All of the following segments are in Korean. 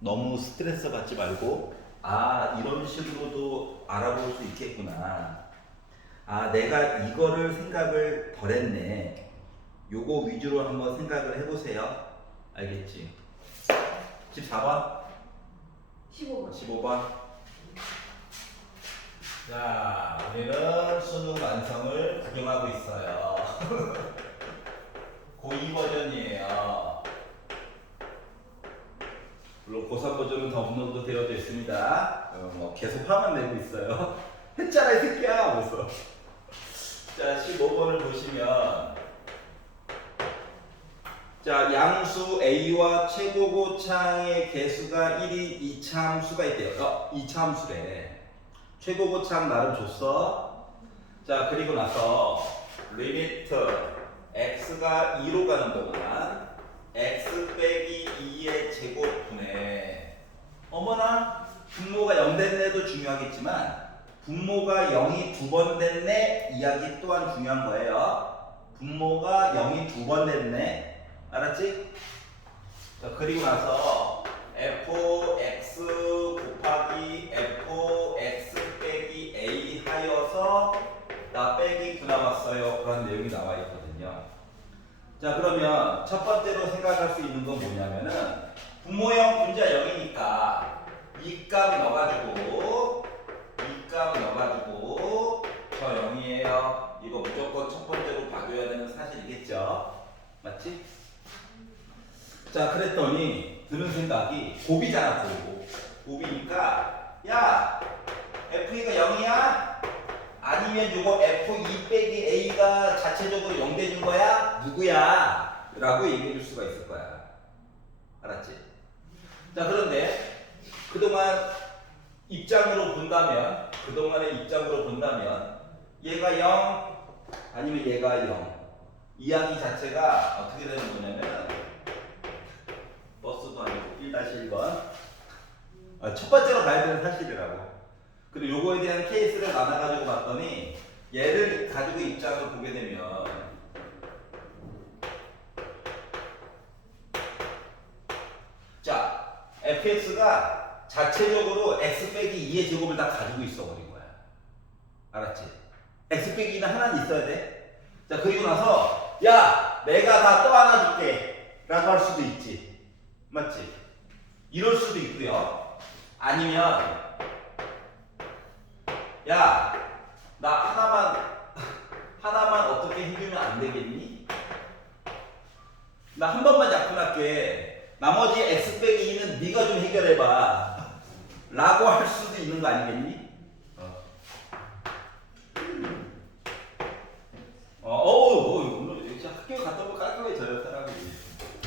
너무 스트레스 받지 말고, 아, 이런 식으로도 알아볼 수 있겠구나. 아, 내가 이거를 생각을 덜 했네. 요거 위주로 한번 생각을 해보세요. 알겠지? 14번? 15번. 15번? 자, 우리는 수능 완성을 구경하고 있어요. 고2 버전이에요. 물론 고3 버전은 더 업로드 되어져 있습니다. 계속 화만 내고 있어요. 했잖아, 이 새끼야! 하면서. 자, 15번을 보시면, 자, 양수 A와 최고고창의 개수가 1이 이차함수가 있대요. 이차함수래. 최고고창 나름 줬어. 자, 그리고 나서 리미트 x가 2로 가는 동안 x 빼기 2의 제곱분의, 어머나 분모가 0 됐네도 중요하겠지만 분모가 0이 2번 됐네 이야기 또한 중요한 거예요. 분모가 0이 2번 됐네. 알았지? 자, 그리고 나서 fx 곱하기 fx 빼기 a 하여서 나 빼기 9 나왔어요. 그런 내용이 나와 있거든요. 자, 그러면 첫 번째로 생각할 수 있는 건 뭐냐면은 분모형 분자 0이니까 이 값 넣어가지고 저 0이에요. 이거 무조건 첫 번째로 봐줘야 되는 사실이겠죠. 맞지? 자, 그랬더니 드는 생각이 곱이잖아. 곱이니까 야, F가 0이야? 아니면 요거 F2 빼기 A가 자체적으로 0 되는 거야? 누구야? 라고 얘기해 줄 수가 있을 거야. 알았지? 자, 그런데 그동안의 입장으로 본다면 얘가 0 아니면 얘가 0 이야기 자체가 어떻게 되는 거냐면 버스도 아니고 1-1번 첫 번째로 가야 되는 사실이라고. 그리고 요거에 대한 케이스를 나눠가지고 봤더니 얘를 가지고 입장을 보게 되면 자, fx가 자체적으로 x 빼기 2의 제곱을 다 가지고 있어 버린 거야. 알았지? x 빼기 2는 하나는 있어야 돼. 자, 그리고 나서 야, 내가 다 또 하나 줄게 라고 할 수도 있지. 맞지? 이럴 수도 있고요. 아니면 야, 나 하나만 어떻게 해주면 안 되겠니? 나 한 번만 약분할게. 나머지 x 빼기 2는 네가 좀 해결해봐. 라고 할 수도 있는 거 아니겠니? 오늘 역시 학교 갔다 오면 깔끔해져요, 사람이.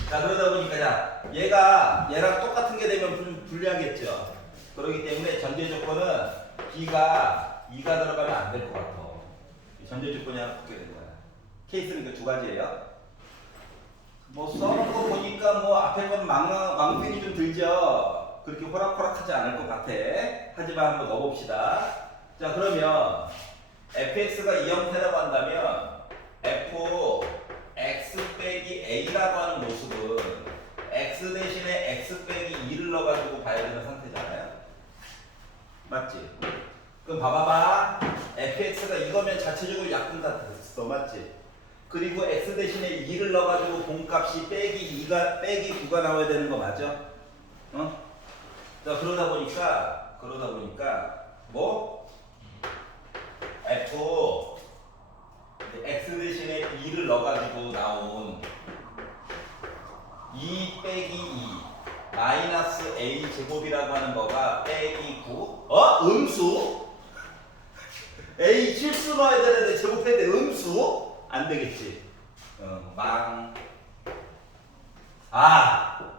자, 그러다 보니까 얘랑 똑같은 게 되면 좀 불리하겠죠. 그렇기 때문에 전제 조건은 b가 2가 들어가면 안 될 것 같아. 전제 조건이 하나 붙게 된 거야. 케이스는 그 두 가지예요. 뭐 써놓은 거 보니까 뭐 앞에 건 망팬이 좀 들죠. 그렇게 호락호락하지 않을 것 같아. 하지만 한번 넣어봅시다. 자, 그러면 fx가 이 형태라고 한다면 fx 빼기 a라고 하는 모습은 x 대신에 x 빼기 2를 넣어가지고 봐야 되는 상태잖아요. 맞지? 그럼 봐봐봐. fx가 이거면 자체적으로 약분 다 됐어. 맞지? 그리고 x 대신에 2를 넣어가지고 공값이 빼기 9가 나와야 되는 거 맞죠? 자, 그러다 보니까 뭐 x 대신에 2를 넣어가지고 나온 2 빼기 2 마이너스 a 제곱이라고 하는 거가 빼기 9 음수? a 실수 넣어야 되는데 제곱했는데 음수? 안 되겠지.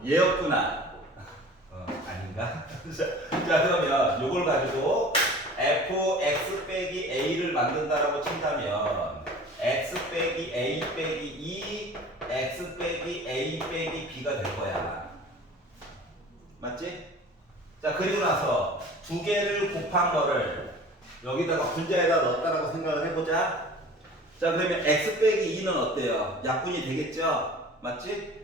얘였구나. 아닌가? 자, 그러면 요걸 가지고 fx 빼기 a를 만든다라고 친다면 x 빼기 a 빼기 2 x 빼기 a 빼기 b가 될 거야. 맞지? 자, 그리고 나서 두 개를 곱한 거를 여기다가 분자에다 넣었다라고 생각을 해보자. 자, 그러면 x 빼기 2는 어때요? 약분이 되겠죠? 맞지?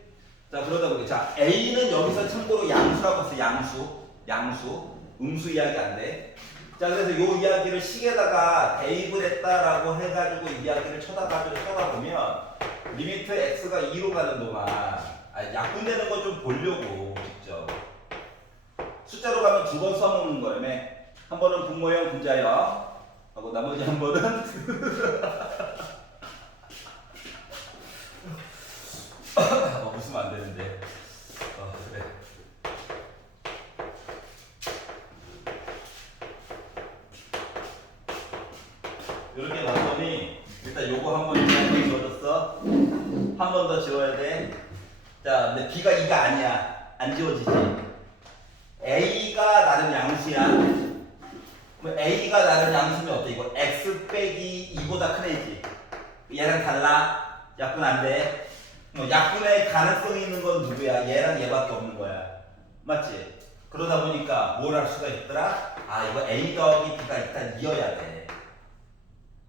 자, 그러다 보니 자, A는 여기서 참고로 양수라고 했어요. 양수. 음수 이야기 안 돼. 자, 그래서 요 이야기를 식에다가 대입을 했다라고 해가지고 이야기를 쳐다보면 리미트 x가 2로 가는 동안 약분되는 거 좀 보려고 직접 숫자로 가면 두 번 써먹는 거라며. 한 번은 분모형 분자형 하고 나머지 한 번은 웃으면 안 되는데. 그래. 이렇게 봤더니 일단 요거 한 번 이렇게 지워졌어. 한 번 더 지워야 돼. 자, 근데 B가 2가 아니야. 안 지워지지. A가 나름 양수야. 그럼 A가 나름 양수면 어때? 이거 X 빼기 2보다 큰 애지. 얘랑 달라. 약분 안 돼. 약분의 가능성이 있는 건 누구야? 얘랑 얘밖에 없는 거야. 맞지? 그러다 보니까 뭘 할 수가 있더라? 이거 A 더하기 B가 일단 이어야 돼.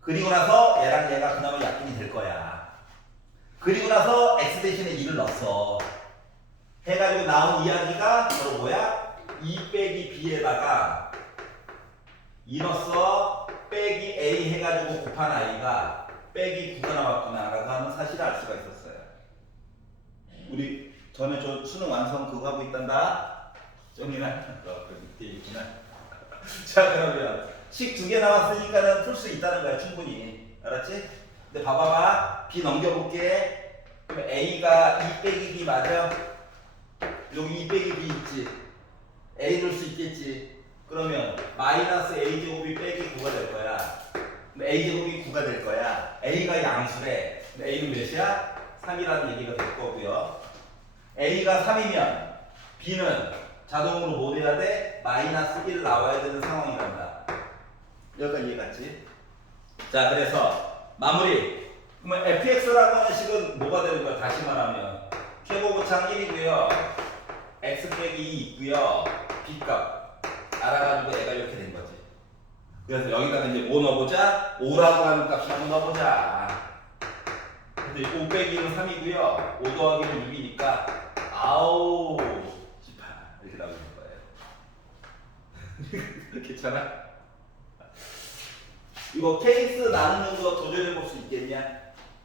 그리고 나서 얘랑 얘가 그나마 약분이 될 거야. 그리고 나서 X 대신에 2를 넣었어. 해가지고 나온 이야기가 바로 뭐야? 2 빼기 B에다가 2 넣었어. 빼기 A 해가지고 곱한 I가 빼기 9가 나왔구나 라고 하는 사실을 알 수가 있었어요. 우리 전에 저 수능 완성 그거 하고 있단다. 정리나? 그 밑에 있구나. 자, 그러면 식 2개 나왔으니까는 풀 수 있다는 거야, 충분히. 알았지? 근데 봐봐봐. B 넘겨볼게. 그러면 A가 2 빼기 B 맞아? 여기 2 빼기 B 있지? A 넣을 수 있겠지? 그러면 마이너스 A제곱이 빼기 9가 될 거야. 그럼 A제곱이 9가 될 거야. A가 양수래. 근데 A는 몇이야? 3이라는 얘기가 될 거고요. A가 3이면 B는 자동으로 뭐 돼야 돼? 마이너스 1 나와야 되는 상황이란다. 여기까지 이해갔지? 자, 그래서 마무리. 그러면 fx라고 하는 식은 뭐가 되는 거야? 다시 말하면 최고고창 1이고요. x 빼기 2 있고요. b값 알아가지고 애가 이렇게 된 거지. 그래서 여기다가 이제 뭐 넣어보자? 5라고 하는 값을 한번 넣어보자. 근데 5 빼기는 3이고요. 5 더하기는 6이니까 아우 18 이렇게 나오는 거예요. 괜찮아? 이거 케이스 나누는 거 도전해볼 수 있겠냐?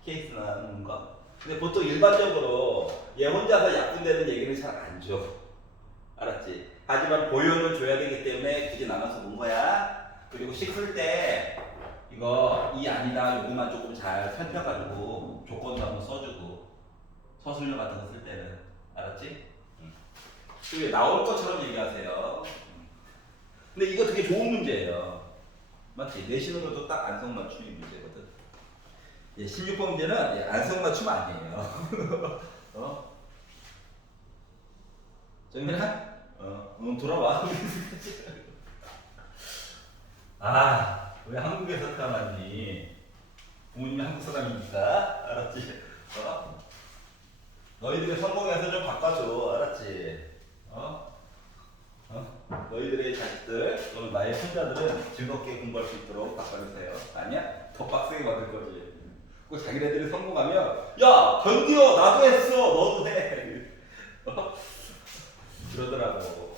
케이스 나누는 거. 근데 보통 일반적으로 얘 혼자서 약분되는 얘기는 잘 안 줘. 알았지? 하지만 보여는 줘야 되기 때문에 굳이 나눠서 본 거야. 그리고 식 풀 때 이거 이 아니다 여기만 조금 잘 살펴가지고 조건도 한번 써주고 서술료 같은 거 쓸 때는. 알았지? 그게 나올 것처럼 얘기하세요. 근데 이거 되게 좋은 문제예요. 맞지? 내시는 것도 딱 안성맞춤이 문제거든. 예, 16번 문제는 안성맞춤 아니에요. 정민아? 돌아와. 왜 한국에서 태어났니? 부모님이 한국 사람이니까. 알았지? 너희들의 성공해서 좀 바꿔줘. 알았지? 너희들의 자식들 또는 나의 손자들은 즐겁게 공부할 수 있도록 바꿔주세요. 아니야? 더 빡세게 만들 거지. 그 자기네들이 성공하면 야 견디어 나도 했어 너도 해. 그러더라고.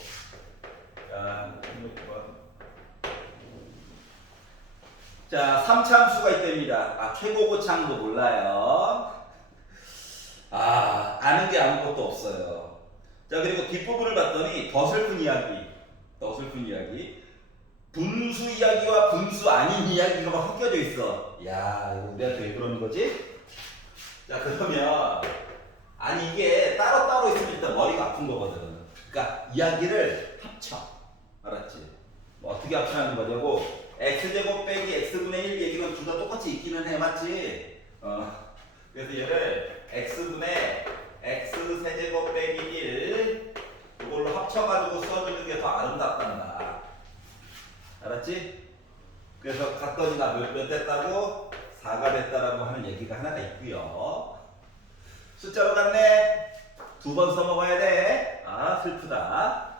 자, 3참수가 있답니다. 최고고창도 몰라요. 아는 게 아무것도 없어요. 자, 그리고 뒷부분을 봤더니 더 슬픈 이야기. 분수 이야기와 분수 아닌 이야기가 막 섞여져 있어. 야, 이거 우리한테 왜 그러는 거지? 자, 그러면 이게 따로따로 있으면 일단 머리가 아픈 거거든. 그러니까 이야기를 합쳐. 알았지? 뭐 어떻게 합치는 거냐고. x제곱 빼기 x분의 1 얘기는 둘 다 똑같이 있기는 해. 맞지? 그래서 얘를 x분의 x 세제곱 빼기 1 이걸로 합쳐가지고 써주는 게 더 아름답단다. 알았지? 그래서 갔더니 나 몇 됐다고? 4가 됐다라고 하는 얘기가 하나가 있고요. 숫자로 갔네? 2번 써먹어야 돼. 슬프다.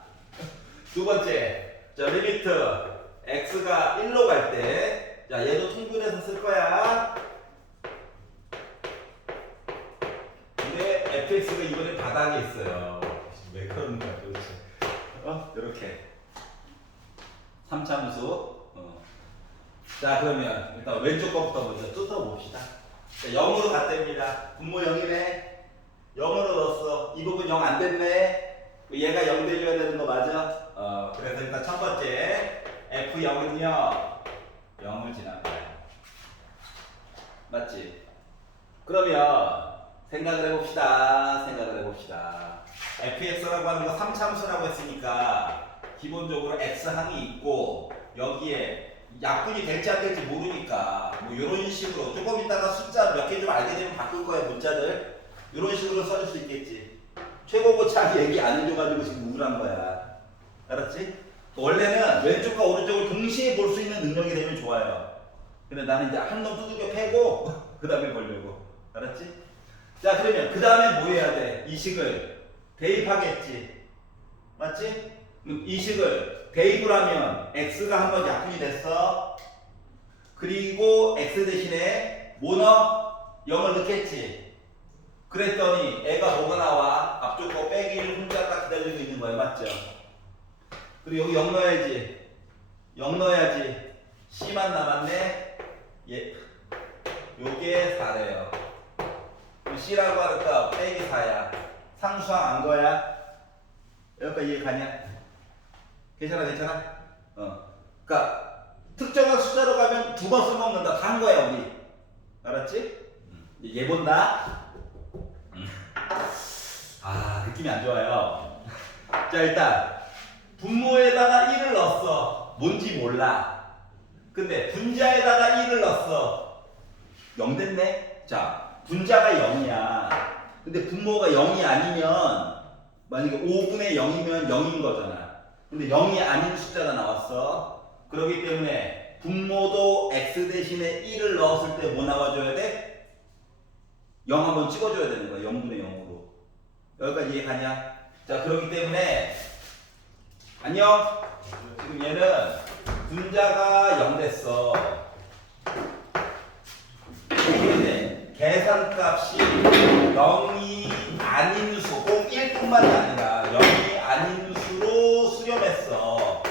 두 번째, 자, 리미트 x가 1로 갈 때, 자, 얘도 통분해서 쓸 거야. 근데 fx가 이번에 바닥 이상하게 있어요. 왜 그러는 거야 도대체? 이렇게 3참수. 자 그러면 일단 왼쪽 거부터 먼저 뜯어봅시다. 자, 0으로 갔답니다. 분모 0이네. 0으로 넣었어. 이 부분 0 안 됐네. 얘가 0 돼줘야 되는 거 맞아? 그래서 일단 첫 번째 F0은요 0을 지나가요. 맞지? 그러면 생각을 해봅시다. fx라고 하는 거 3참수라고 했으니까 기본적으로 x항이 있고 여기에 약분이 될지 안 될지 모르니까 뭐 이런 식으로 조금 있다가 숫자 몇 개 좀 알게 되면 바꿀 거야 문자들. 이런 식으로 써줄 수 있겠지. 최고고차 얘기 안 해줘가지고 지금 우울한 거야. 알았지? 원래는 왼쪽과 오른쪽을 동시에 볼 수 있는 능력이 되면 좋아요. 근데 나는 이제 한 놈 두들겨 패고 그 다음에 보려고. 알았지? 자 그러면 그 다음에 뭐 해야 돼? 이 식을 대입하겠지. 맞지? 이 식을 대입을 하면 x가 한번 약분이 됐어. 그리고 x 대신에 뭐 넣어? 0을 넣겠지. 그랬더니 애가 뭐가 나와? 앞쪽 거 빼기를 혼자 딱 기다리고 있는 거야. 맞죠? 그리고 여기 0 넣어야지. 0 넣어야지. C만 남았네. 예. 요게 4래요. C라고 할까? 빼기 4야. 상수항 안 거야? 여기까지 이해 가냐? 괜찮아? 그러니까 특정한 숫자로 가면 두 번 써먹는다. 다 한 거야 우리. 알았지? 얘 본다. 느낌이 안 좋아요. 자 일단 분모에다가 1을 넣었어. 뭔지 몰라. 근데 분자에다가 1을 넣었어. 0 됐네. 자 분자가 0이야. 근데 분모가 0이 아니면 만약에 5분의 0이면 0인 거잖아. 근데 0이 아닌 숫자가 나왔어. 그렇기 때문에 분모도 x 대신에 1을 넣었을 때 뭐 나와줘야 돼? 0 한번 찍어줘야 되는 거야. 0분의 0으로. 여기까지 이해 가냐? 자 그렇기 때문에 안녕. 지금 얘는 분자가 0 됐어. 근데 계산값이 0이 아닌 수, 꼭 1뿐만이 아니라 0이 아닌 수로 수렴했어.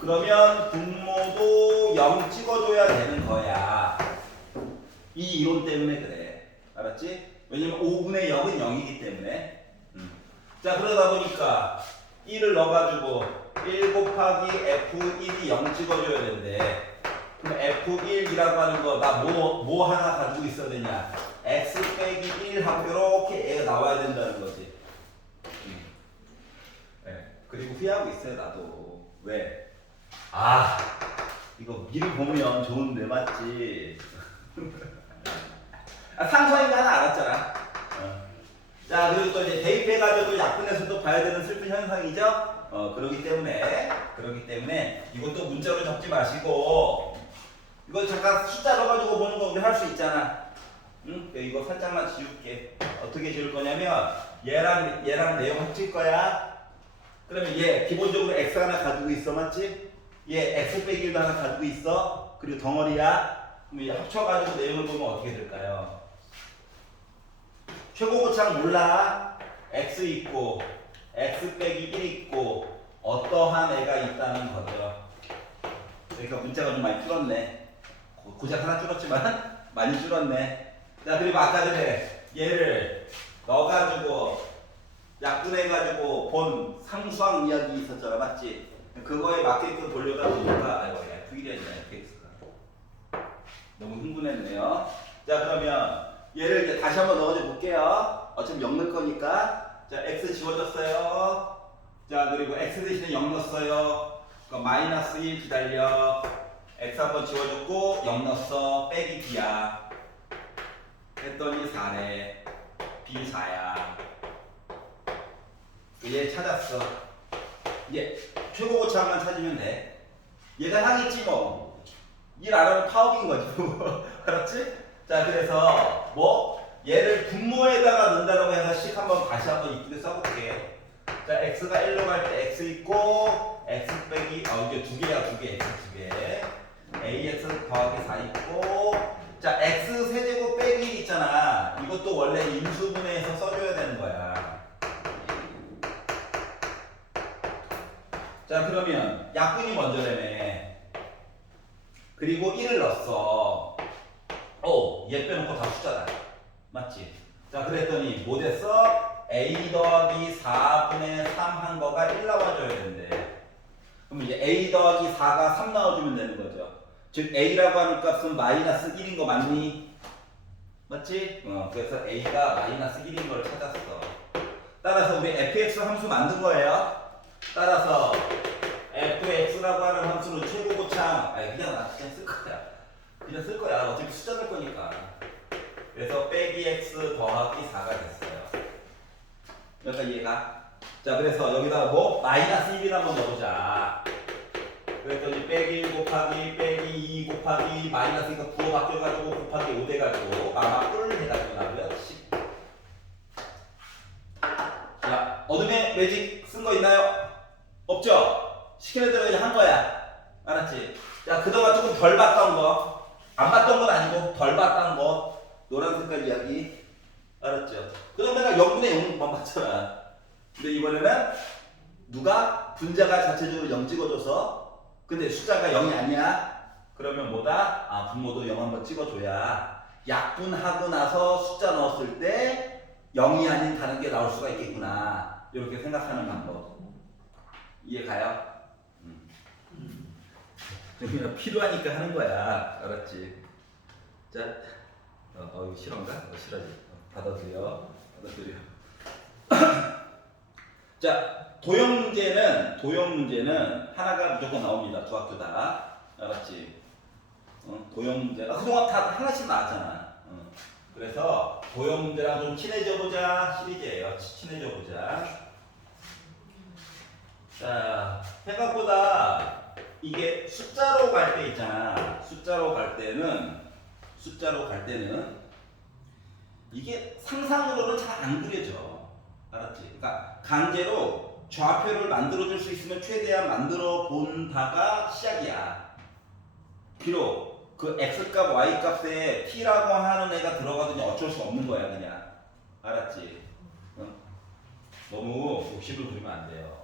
그러면 분모도 0 찍어줘야 되는 거야. 이 이론 때문에 그래. 알았지? 왜냐면 5분의 0은 0이기 때문에. 자 그러다 보니까 1을 넣어가지고 1 곱하기 F1이 0 찍어줘야 된대. 그럼 F1이라고 하는 거 나 뭐 하나 가지고 있어야 되냐? X 빼기 1 하고 이렇게 애가 나와야 된다는 거지. 네. 그리고 후회하고 있어요 나도. 왜? 이거 미리 보면 좋은데 맞지? 상수인 거 하나 알았잖아. 자 그리고 또 이제 대입해가지고 약분해서도 봐야 되는 슬픈 현상이죠. 그러기 때문에 이것도 문자로 적지 마시고 이거 잠깐 숫자 넣어가지고 보는 거 우리 할 수 있잖아. 응? 이거 살짝만 지울게. 어떻게 지울 거냐면 얘랑 내용 합칠 거야. 그러면 얘 기본적으로 x 하나 가지고 있어, 맞지? 얘 x 빼기 1도 하나 가지고 있어. 그리고 덩어리야. 그럼 얘 합쳐가지고 내용을 보면 어떻게 될까요? 최고고창 몰라. x 있고 x 빼기 1 있고 어떠한 애가 있다는 거죠. 그러니까 문자가 좀 많이 줄었네. 고작 하나 줄었지만 많이 줄었네. 자 그리고 아까 전에 얘를 넣어가지고 약분해가지고 본 상수항 이야기 있었잖아, 맞지? 그거에 맞게끔 보려다 보니까 아이고 F1이었네. fx가 너무 흥분했네요. 자 그러면 얘를 이제 다시 한번 넣어줘 볼게요. 어차피 0 넣을 거니까. 자 x 지워졌어요. 자 그리고 x 대신에 0 넣었어요. 그럼 마이너스 1 기다려. x 한번 지워줬고 0 넣었어. 빼기 b야. 했더니 4래. b 4야. 얘 찾았어. 얘 최고고차만 찾으면 돼. 얘가 하겠지 뭐. 일 안 하면 파업인 거지 뭐. 알았지? 자 그래서 뭐 얘를 분모에다가 넣는다고 해서 식 한번 다시 한번 이쁘게 써볼게. 자 x가 1로 갈 때 x 있고 x 빼기 이게 두 개야. x 두 개. ax 더하기 4 있고 자, x 세제곱 빼기 1 있잖아. 이것도 원래 인수분해해서 써줘야 되는 거야. 자, 그러면 약분이 먼저라며. 그리고 1을 넣었어. 오, 얘 빼놓고 다 숫자다. 맞지? 자, 그랬더니 뭐 됐어? a 더하기 4분의 3 한 거가 1 나와줘야 된대. 그럼 이제 a 더하기 4가 3 나와주면 되는 거죠. 즉 a라고 하는 값은 마이너스 1인 거 맞니? 맞지? 그래서 a가 마이너스 1인 걸 찾았어. 따라서 우리 fx 함수 만든 거예요. 따라서 fx라고 하는 함수는 최고 고창, 아니 그냥 나 그냥 쓸 거야. 그냥 쓸 거야. 어차피 숫자 넣을 거니까. 그래서 빼기 x 더하기 4가 됐어요. 여기까지 이해가? 자, 그래서 여기다가 뭐? 마이너스 1을 한번 넣어보자. 그랬더니 빼기 1 곱하기 빼기 2 곱하기 마이너스니까 9로 바뀌어가지고 곱하기 5 돼가지고 아마 뿔 해가지고 나오면 10. 자, 어둠의 매직 쓴 거 있나요? 없죠? 시키는 대로 그냥 한 거야. 알았지? 자, 그동안 조금 덜 봤던 거, 안 봤던 건 아니고 덜 봤던 거, 노란 색깔 이야기. 알았죠? 그다음에 맨날 0분의 0만 봤잖아. 근데 이번에는 누가 분자가 자체적으로 0 찍어줘서 근데 숫자가 0이 아니야? 그러면 뭐다? 아, 분모도 0 한번 찍어줘야 약분하고 나서 숫자 넣었을 때 0이 아닌 다른 게 나올 수가 있겠구나. 이렇게 생각하는 방법. 이해 가요? 그냥 필요하니까 하는 거야. 알았지? 자, 이거 실화인가? 실화지. 받아들여. 자, 도형 문제는 하나가 무조건 나옵니다. 두 학교 다. 알았지? 도형 문제. 그동안 다 하나씩 나왔잖아. 그래서 도형 문제랑 좀 친해져 보자 시리즈예요. 친해져 보자. 자, 생각보다 이게 숫자로 갈 때 있잖아. 숫자로 갈 때는 이게 상상으로는 잘 안 그려져. 알았지? 그러니까 강제로 좌표를 만들어줄 수 있으면 최대한 만들어 본다가 시작이야. 비록 그 x값, y값에 t라고 하는 애가 들어가더니 어쩔 수 없는 거야 그냥. 알았지? 너무 욕심을 부리면 안 돼요.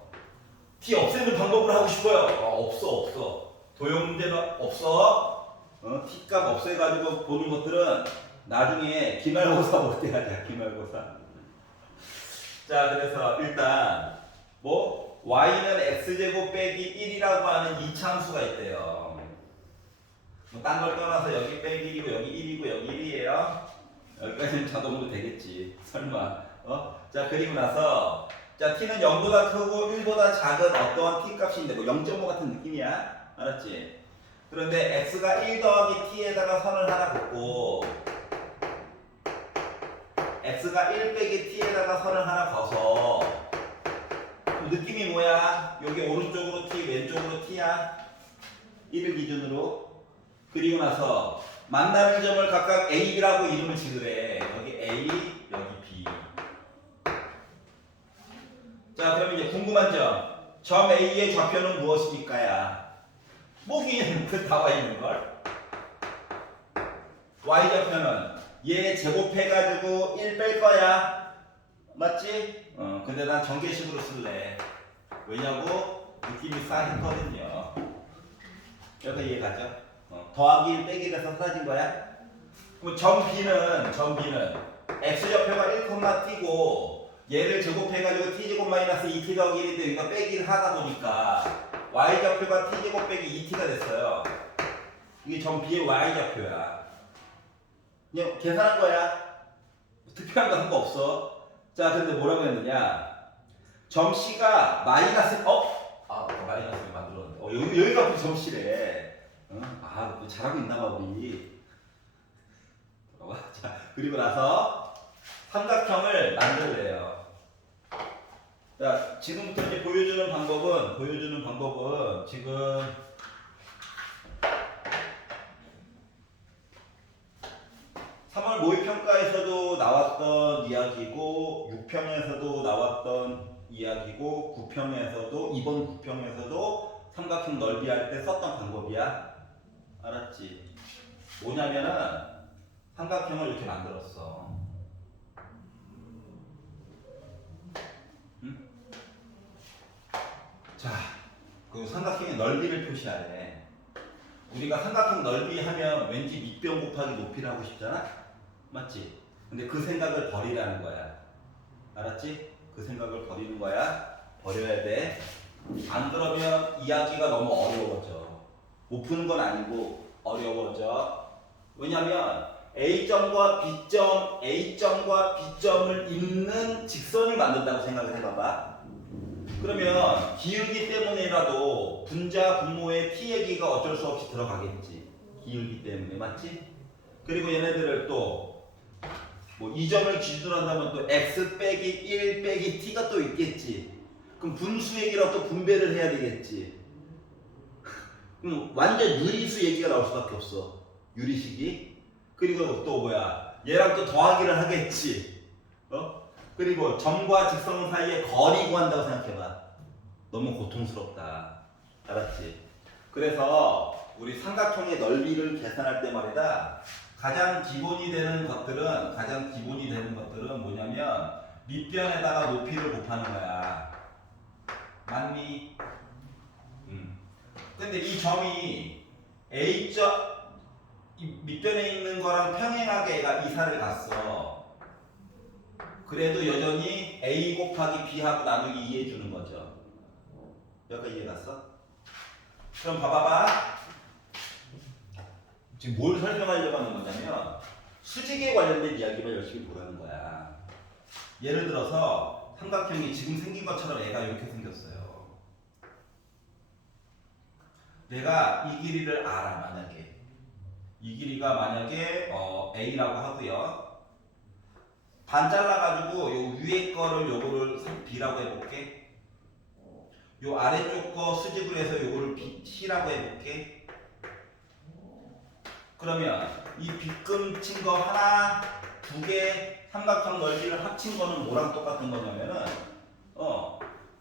t 없애는 방법을 하고 싶어요. 없어. 도형 문제는 없어. t 값 없애가지고 보는 것들은 나중에 기말고사 볼 때 하자. 기말고사. 자, 그래서 일단 뭐 y는 x제곱 빼기 1이라고 하는 이차함수가 있대요. 뭐 딴 걸 떠나서 여기 빼기 1이고 여기 1이고 여기 1이에요. 여기까지는 자동으로 되겠지. 설마. 자, 그리고 나서 자, t는 0보다 크고 1보다 작은 어떠한 t 값인데 뭐 0.5 같은 느낌이야. 알았지? 그런데 x가 1 더하기 t에다가 선을 하나 긋고 x가 1 빼기 t에다가 선을 하나 그어서 느낌이 뭐야? 여기 오른쪽으로 t, 왼쪽으로 t야. 1을 기준으로. 그리고 나서 만나는 점을 각각 A, B라고 이름을 지으래. 여기 A, 여기 B. 자, 그럼 이제 궁금한 점 A의 좌표는 무엇입니까야? 뭐긴 그 나와 있는 걸. Y 좌표는 얘 제곱해가지고 1 뺄 거야. 맞지? 근데 난 전개식으로 쓸래. 왜냐고? 느낌이 싸했거든요. 여기 이해가죠? 더하기 1 빼기 1에서 사라진 거야? 그럼 점 B는 X좌표가 1,t고 얘를 제곱해가지고 t제곱 마이너스 2t 더하기 1인데 여기가 빼기 1 하다 보니까 Y좌표가 t제곱 빼기 2t가 됐어요. 이게 점 B의 Y좌표야. 그냥 계산한 거야. 특별한 거 한 거 없어. 자, 근데 뭐라고 했느냐? 점 C가 마이너스 마이너스 만들었는데. 여기가 점 C래. 뭐 잘하고 있나 봐 우리. 자, 그리고 나서 삼각형을 만들래요. 자, 지금부터 이제 보여주는 방법은 지금 3월 모의평가에서도 나왔던 이야기고 6평에서도 나왔던 이야기고 9평에서도 이번 9평에서도 삼각형 넓이 할 때 썼던 방법이야. 알았지? 뭐냐면은 삼각형을 이렇게 만들었어. 응? 자, 그 삼각형의 넓이를 표시하래. 우리가 삼각형 넓이 하면 왠지 밑변 곱하기 높이를 하고 싶잖아? 맞지? 근데 그 생각을 버리라는 거야. 알았지? 그 생각을 버리는 거야. 버려야 돼. 안 그러면 이야기가 너무 어려워져. 못 푸는 건 아니고 어려워져. 왜냐면 A점과 B점, A점과 B점을 잇는 직선을 만든다고 생각을 해봐봐. 그러면 기울기 때문에라도 분자, 분모의 T 얘기가 어쩔 수 없이 들어가겠지. 기울기 때문에. 맞지? 그리고 얘네들을 또 뭐 이 점을 기준으로 한다면 또 x 빼기 1 빼기 t가 또 있겠지. 그럼 분수얘기랑 또 분배를 해야 되겠지. 그럼 완전 유리수 얘기가 나올 수밖에 없어. 유리식이. 그리고 또 뭐야? 얘랑 또 더하기를 하겠지. 그리고 점과 직선 사이에 거리 구한다고 생각해봐. 너무 고통스럽다. 알았지? 그래서 우리 삼각형의 넓이를 계산할 때 말이다. 가장 기본이 되는 것들은 뭐냐면 밑변에다가 높이를 곱하는 거야. 맞니? 근데 이 점이 A점 이 밑변에 있는 거랑 평행하게 얘가 이사를 갔어. 그래도 여전히 A 곱하기 B하고 나누기 2 해주는 거죠. 여기까지 이해 갔어? 그럼 봐봐봐. 지금 뭘 설명하려고 하는 거냐면 수직에 관련된 이야기를 열심히 보라는 거야. 예를 들어서 삼각형이 지금 생긴 것처럼 얘가 이렇게 생겼어요. 내가 이 길이를 알아. 만약에 이 길이가 만약에 A라고 하고요. 반 잘라가지고 요 위에 거를 요거를 B라고 해볼게. 요 아래쪽 거 수직으로 해서 요거를 C라고 해볼게. 그러면 이 빗금 친 거 하나, 두 개 삼각형 넓이를 합친 거는 뭐랑 똑같은 거냐면은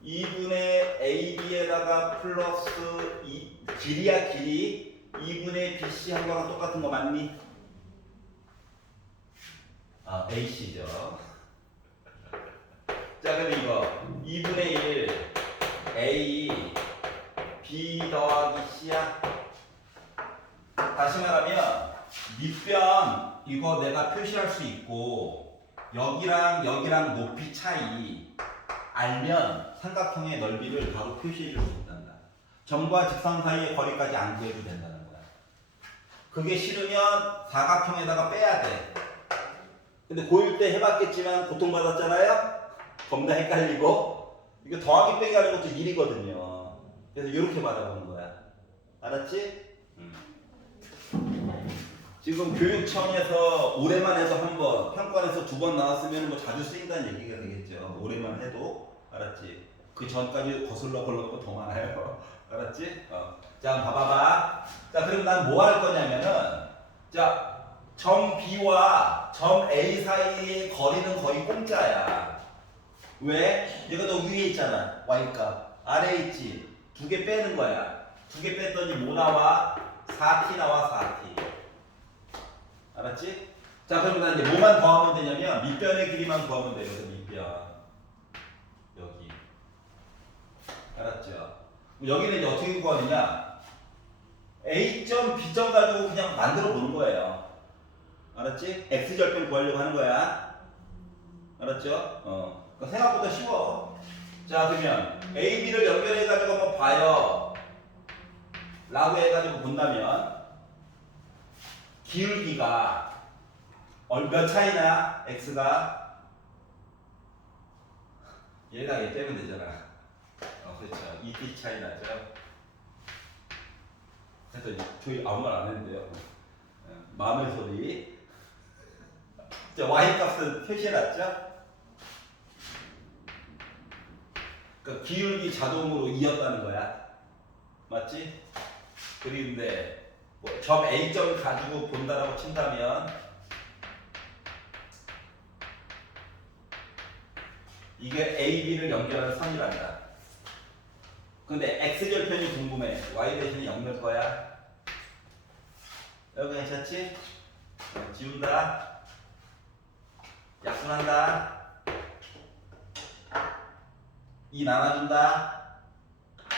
2분의 AB에다가 플러스 길이야 길이 2분의 BC 한 거랑 똑같은 거 맞니? AC죠. 자 그럼 이거 2분의 1 A B 더하기 C야. 다시 말하면 밑변 이거 내가 표시할 수 있고 여기랑 높이 차이 알면 삼각형의 넓이를 바로 표시해 줄 수 있단다. 점과 직선 사이의 거리까지 안 구해도 된다는 거야. 그게 싫으면 사각형에다가 빼야 돼. 근데 고1 때 해봤겠지만 고통받았잖아요? 겁나 헷갈리고 이거 더하기 빼기 하는 것도 일이거든요. 그래서 이렇게 받아보는 거야. 알았지? 지금 교육청에서 올해만 해도 한 번, 평가에서 2번 나왔으면 뭐 자주 쓰인다는 얘기가 되겠죠. 올해만 해도. 알았지? 그 전까지 거슬러 걸러 거 더 많아요. 알았지? 자, 한번 봐봐봐. 자, 그럼 난 뭐 할 거냐면은, 자, 점 B와 점 A 사이의 거리는 거의 공짜야. 왜? 얘가 더 위에 있잖아. Y값. 아래에 있지. 2개 빼는 거야. 2개 뺐더니 뭐 나와? 4t 나와, 4t. 알았지? 자, 그러면 난 이제 뭐만 더하면 되냐면 밑변의 길이만 구하면 돼요. 그래서 밑변 여기. 알았죠? 여기는 이제 어떻게 구하느냐? A점, B점 가지고 그냥 만들어 보는 거예요. 알았지? X절편 구하려고 하는 거야. 알았죠? 그러니까 생각보다 쉬워. 자, 그러면 A, B를 연결해가지고 한번 봐요. 라고 해가지고 본다면 기울기가 몇 차이나? X가 얘가 얘 빼면 되잖아. 그렇죠. 2t 차이 나죠. 그래서 저희 아무 말 안 했는데요. 마음의 소리. 자, y 값은 표시해놨죠? 그러니까 기울기 자동으로 2였다는 거야. 맞지? 그런데 뭐 점 A점 가지고 본다라고 친다면 이게 A, B를 연결하는 선이란다. 근데 X절편이 궁금해. Y 대신에 0 넣을 거야. 여기 괜찮지? 지운다. 약분한다. 2 나눠준다.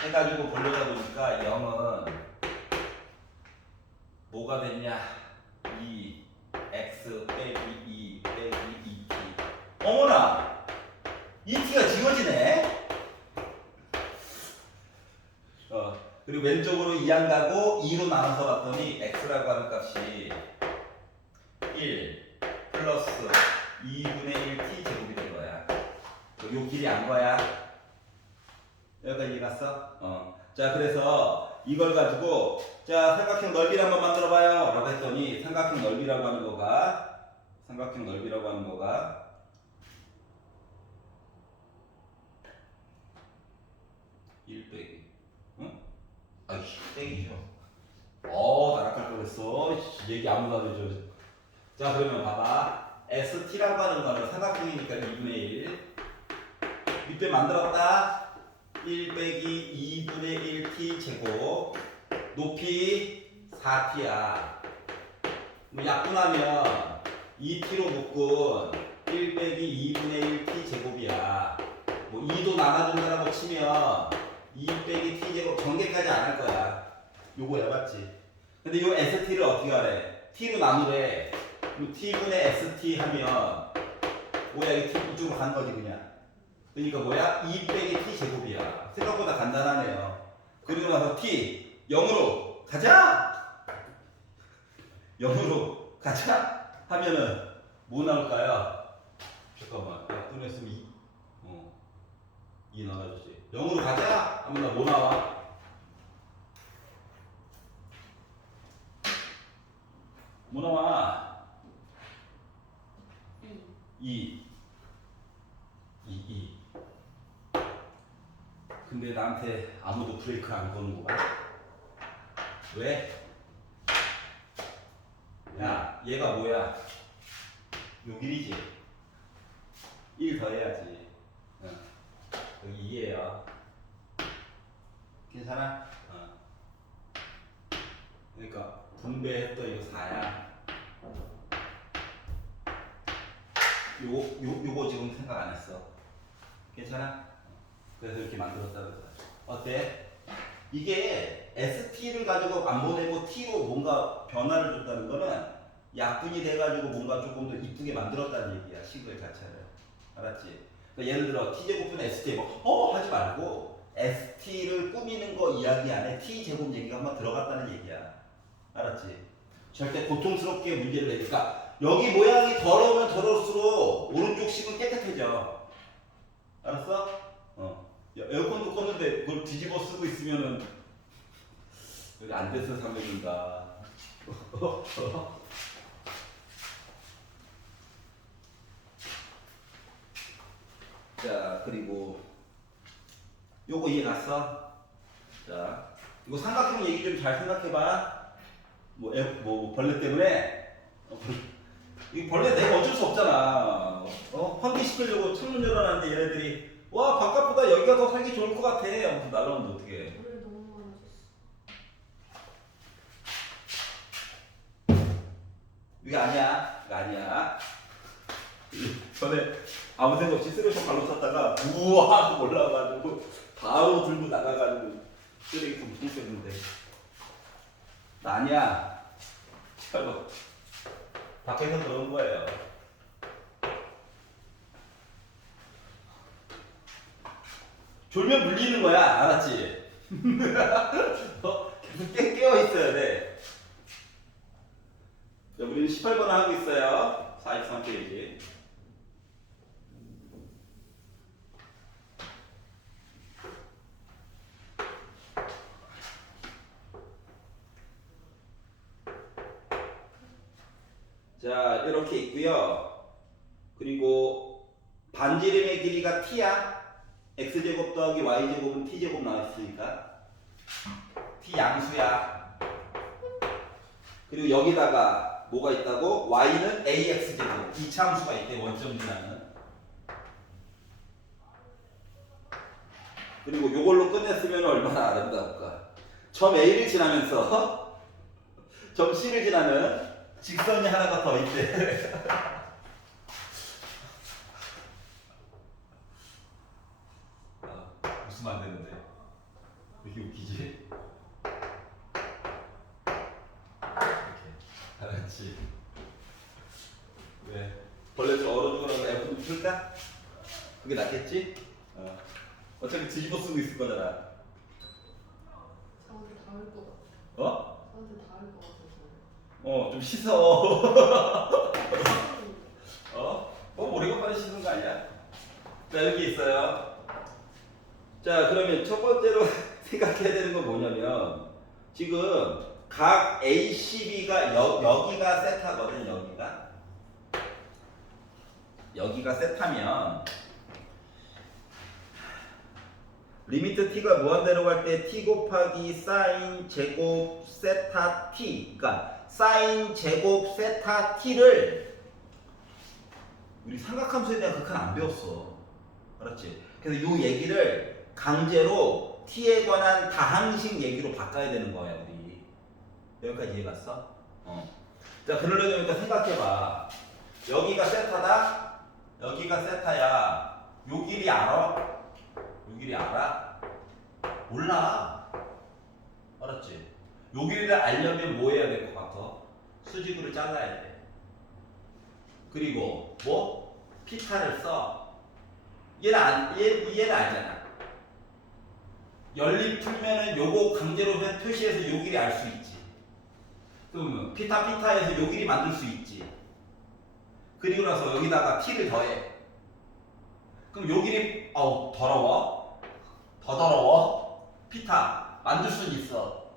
해가지고 벌려다 보니까 0은 뭐가 됐냐? 2 x 빼기 2 빼기 2t. 어머나! 2t가 지워지네? 그리고 왼쪽으로 2안 가고 2로 나눠서 봤더니 x라고 하는 값이 1 플러스 2분의 1t 제곱이 된 거야. 요 길이 안 거야. 여기까지 이해 갔어? 자, 그래서 이걸 가지고 자, 삼각형 넓이를 한번 만들어 봐요. 라고 했더니 삼각형 넓이라고 하는 거가 1 빼기. 응? 아이씨, 땡이죠. 나락할 뻔했어. 얘기 아무도 안 해줘. 자, 그러면 봐봐. ST라고 하는 거는 삼각형이니까 2분의 1. 밑에 만들었다. 1 빼기 2분의 1t 제곱. 높이 4t야. 뭐 약분하면 2t로 묶은 1 빼기 2분의 1t 제곱이야. 뭐 2도 나눠준다라고 치면 2 빼기 t 제곱 전개까지 안 할 거야. 요거야, 맞지? 근데 요 st를 어떻게 하래? t로 나누래. 그럼 t분의 st 하면 뭐야, 이 t 이쪽으로 간 거지 그냥. 그러니까 뭐야? 2 빼기 t 제곱이야. 생각보다 간단하네요. 그리고 나서 t 0으로 가자! 0으로 가자! 하면은 뭐 나올까요? 잠깐만, 약분했으면 2 나와주지. 0으로 가자! 하면 나 뭐 나와? 뭐 나와? 2. 근데 나한테 아무도 브레이크를 안 거는 거 봐. 왜? 야, 얘가 뭐야? 요 길이지? 1 더해야지. 여기 2예요. 괜찮아? 그러니까 분배했던 이거 4야. 요거 지금 생각 안 했어. 괜찮아? 그래서 이렇게 만들었다는 거야. 어때? 이게 ST를 가지고 안 보내고 T로 뭔가 변화를 줬다는 거는 약분이 돼가지고 뭔가 조금 더 이쁘게 만들었다는 얘기야. 식을 자체를. 알았지? 그러니까 예를 들어 T제곱분의 ST제곱 하지 말고 ST를 꾸미는 거 이야기 안에 T제곱 얘기가 한번 들어갔다는 얘기야. 알았지? 절대 고통스럽게 문제를 내니까 여기 모양이 더러우면 더러울수록 오른쪽 식은 깨끗해져. 알았어? 에어컨도 껐는데 그걸 뒤집어 쓰고 있으면은 여기 안 돼서 300인가. 자, 그리고 요거 이해 갔어? 자, 이거 삼각형 얘기 좀 잘 생각해봐. 뭐 벌레 때문에 이 벌레 내가 어쩔 수 없잖아. 환기시키려고 창문 열어놨는데 얘네들이 와, 바깥보다 여기가 더 살기 좋을 것 같아. 아무튼 날라오는데 어떡해. 물에 너무 많아졌어. 이게 아니야. 이거 아니야. 전에 아무 생각 없이 쓰레기통 발로 찼다가 우와 하고 올라와가지고 바로 들고 나가가지고 쓰레기통 뭉쳤는데 나 아니야. 저거 밖에서 그런 거예요. 졸면 물리는 거야. 알았지? 계속 깨어 있어야 돼. 자, 우리는 18번을 하고 있어요. 43페이지. 자, 이렇게 있고요. 그리고 반지름의 길이가 t야. x제곱 더하기 y제곱은 t제곱 나왔으니까 t 양수야. 그리고 여기다가 뭐가 있다고? y는 ax제곱. 이차함수가 있대. 원점 지나는. 그리고 요걸로 끝냈으면 얼마나 아름다울까. 점 A를 지나면서 점 C를 지나는 직선이 하나가 더 있대. 웃으면 안 되는데. 왜 이렇게 웃기지? 이렇게. 알았지? 왜? 벌레 좀 얼어 죽으라고 에어컨 좀 틀까? 그게 낫겠지? 어차피 뒤집어 쓰고 있을 거잖아. 저한테 닿을 것 같아. 어? 저한테 닿을 것 같아서. 좀 씻어. 모래갑바를 씻는 거 아니야? 자, 여기 있어요. 자, 그러면 첫 번째로 생각해야 되는 건 뭐냐면, 지금 각 ACB가 여기가 세타거든, 여기가. 여기가 세타면, 리미트 t가 무한대로 갈 때 t 곱하기 사인 제곱 세타 t, 그러니까 사인 제곱 세타 t를 우리 삼각함수에 대한 극한 안 배웠어. 알았지? 그래서 이 얘기를 강제로 t에 관한 다항식 얘기로 바꿔야 되는 거야, 우리. 여기까지 이해 갔어? 자, 그러려니까 생각해봐. 여기가 세타다. 여기가 세타야. 요 길이 알아? 요 길이 알아? 몰라. 알았지? 요 길이를 알려면 뭐 해야 될 것 같아? 수직으로 잘라야 돼. 그리고 뭐? 피타를 써. 얘는 알잖아. 연립 풀면은 요거 강제로 표시해서 요 길이 알 수 있지. 그러면 피타에서 요 길이 만들 수 있지. 그리고 나서 여기다가 t를 더해. 그럼 요 길이 더러워? 더 더러워? 피타 만들 수는 있어.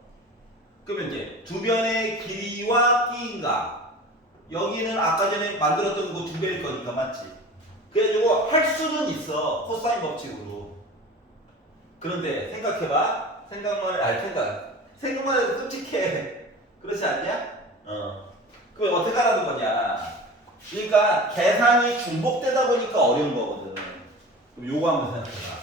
그러면 이제 두 변의 길이와 t인가? 여기는 아까 전에 만들었던 거 두 배일 거니까 맞지? 그래가지고 할 수는 있어. 코사인 법칙으로. 그런데 생각해봐. 생각만 해도 끔찍해. 그렇지 않냐? 그럼 어떻게 하라는 거냐? 그러니까 계산이 중복되다 보니까 어려운 거거든. 그럼 요거 한번 생각해봐.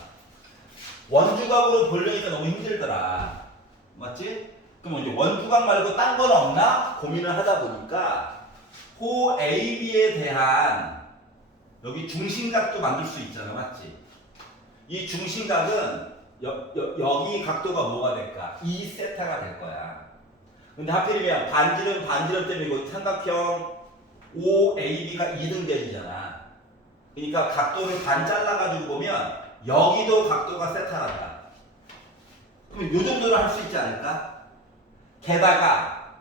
원주각으로 보려니까 너무 힘들더라. 맞지? 그럼 이제 원주각 말고 딴 건 없나? 고민을 하다 보니까 호 AB에 대한 여기 중심각도 만들 수 있잖아. 맞지? 이 중심각은 여기 각도가 뭐가 될까? 2세타가 될 거야. 근데 하필이면 반지름 때문에 이거 삼각형 OAB가 2등변이잖아. 그러니까 각도를 반 잘라가지고 보면 여기도 각도가 세타란다. 그럼 요 정도로 할 수 있지 않을까? 게다가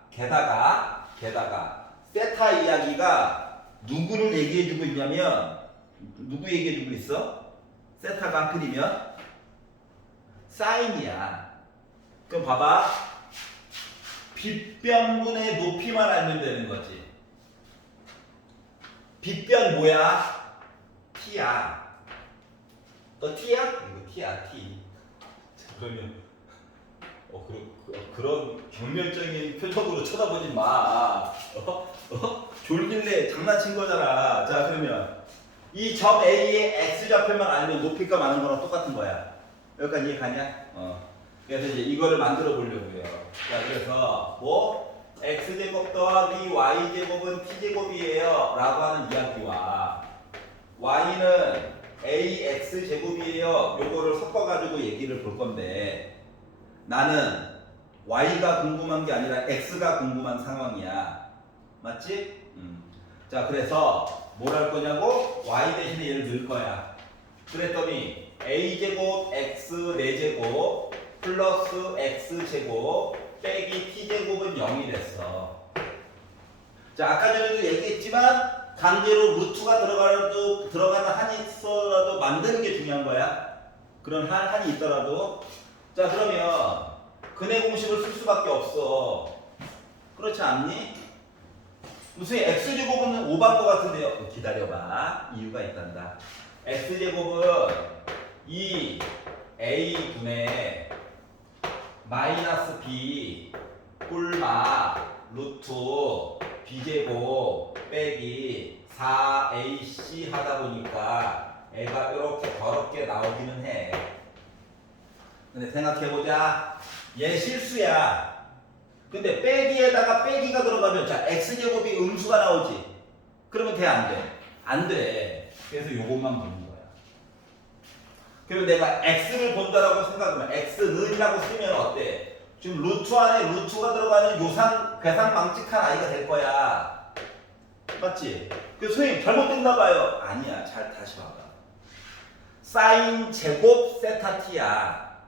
세타 이야기가 누구를 얘기해주고 있냐면 누구 얘기해주고 있어? 세타가 하필이면 사인이야. 그럼 봐봐. 빗변분의 높이만 알면 되는 거지. 빗변 뭐야? t야. 너 t야? 이거 t야, t. 그러면 그런 경멸적인 표정으로 쳐다보지 마. 졸길래 장난친 거잖아. 자, 그러면 이 점 A의 x좌표만 알면 높이가 많은 거랑 똑같은 거야. 여기까지 이해 가냐? 그래서 이제 이거를 만들어 보려고요. 자, 그래서 뭐 x제곱 더하기 y제곱은 t제곱이에요 라고 하는 이야기와 y는 ax제곱이에요 요거를 섞어가지고 얘기를 볼 건데, 나는 y가 궁금한 게 아니라 x가 궁금한 상황이야. 맞지? 자, 그래서 뭘 할 거냐고? y 대신에 얘를 넣을 거야. 그랬더니 a제곱 x 4제곱 플러스 x제곱 빼기 t제곱은 0이 됐어. 자, 아까 전에도 얘기했지만 강제로 루트가 들어가는 한이 있어라도 만드는 게 중요한 거야. 그런 한이 있더라도. 자, 그러면 근해 공식을 쓸 수밖에 없어. 그렇지 않니? 무슨 x제곱은 5반 것 같은데요. 기다려봐. 이유가 있단다. x제곱은 2a분의 마이너스 b 꿀마 루트 b제곱 빼기 4ac 하다 보니까 애가 이렇게 더럽게 나오기는 해. 근데 생각해보자. 얘 실수야. 근데 빼기에다가 빼기가 들어가면 자 x제곱이 음수가 나오지. 그러면 돼 안 돼? 안 돼. 그래서 요것만 보는 거야. 그리고 내가 x를 본다라고 생각하면 x는이라고 쓰면 어때? 지금 루트 안에 루트가 들어가는 요상 괴상망측한 아이가 될 거야. 맞지? 그 선생님 잘못됐나 봐요. 아니야. 잘 다시 봐봐. 사인 제곱 세타 t야.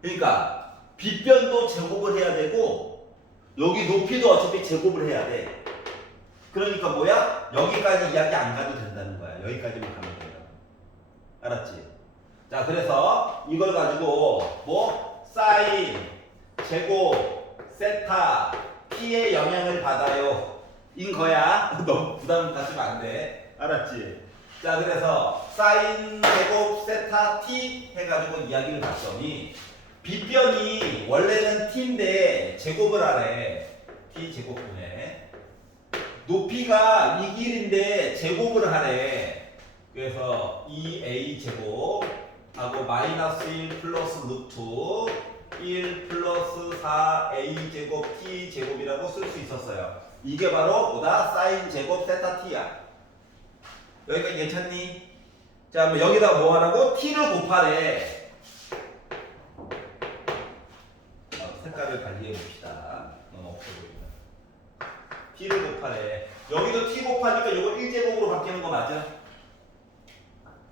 그러니까 빗변도 제곱을 해야 되고 여기 높이도 어차피 제곱을 해야 돼. 그러니까 뭐야? 여기까지 이야기 안 가도 된다는 거야. 여기까지만 가면 돼요. 알았지? 자, 그래서 이걸 가지고 뭐 사인 제곱 세타 t의 영향을 받아요. 인 거야. 너무 부담 가지면 안 돼. 알았지? 자, 그래서 사인 제곱 세타 t 해가지고 이야기를 봤더니 빗변이 원래는 t인데 제곱을 하래. t 제곱분에 높이가 이 길인데 제곱을 하래. 그래서 2a 제곱하고 마이너스 1 플러스 루트 1 플러스 4a 제곱 t 제곱이라고 쓸 수 있었어요. 이게 바로 뭐다? 사인 제곱 세타 t야. 여기까지 괜찮니? 자, 그럼 여기다 뭐 하라고? t를 곱하래. 색깔을 관리해 봅시다. 너무 없어 보이면. t를 곱하래. 여기도 t 곱하니까 이거 1제곱으로 바뀌는 거 맞아?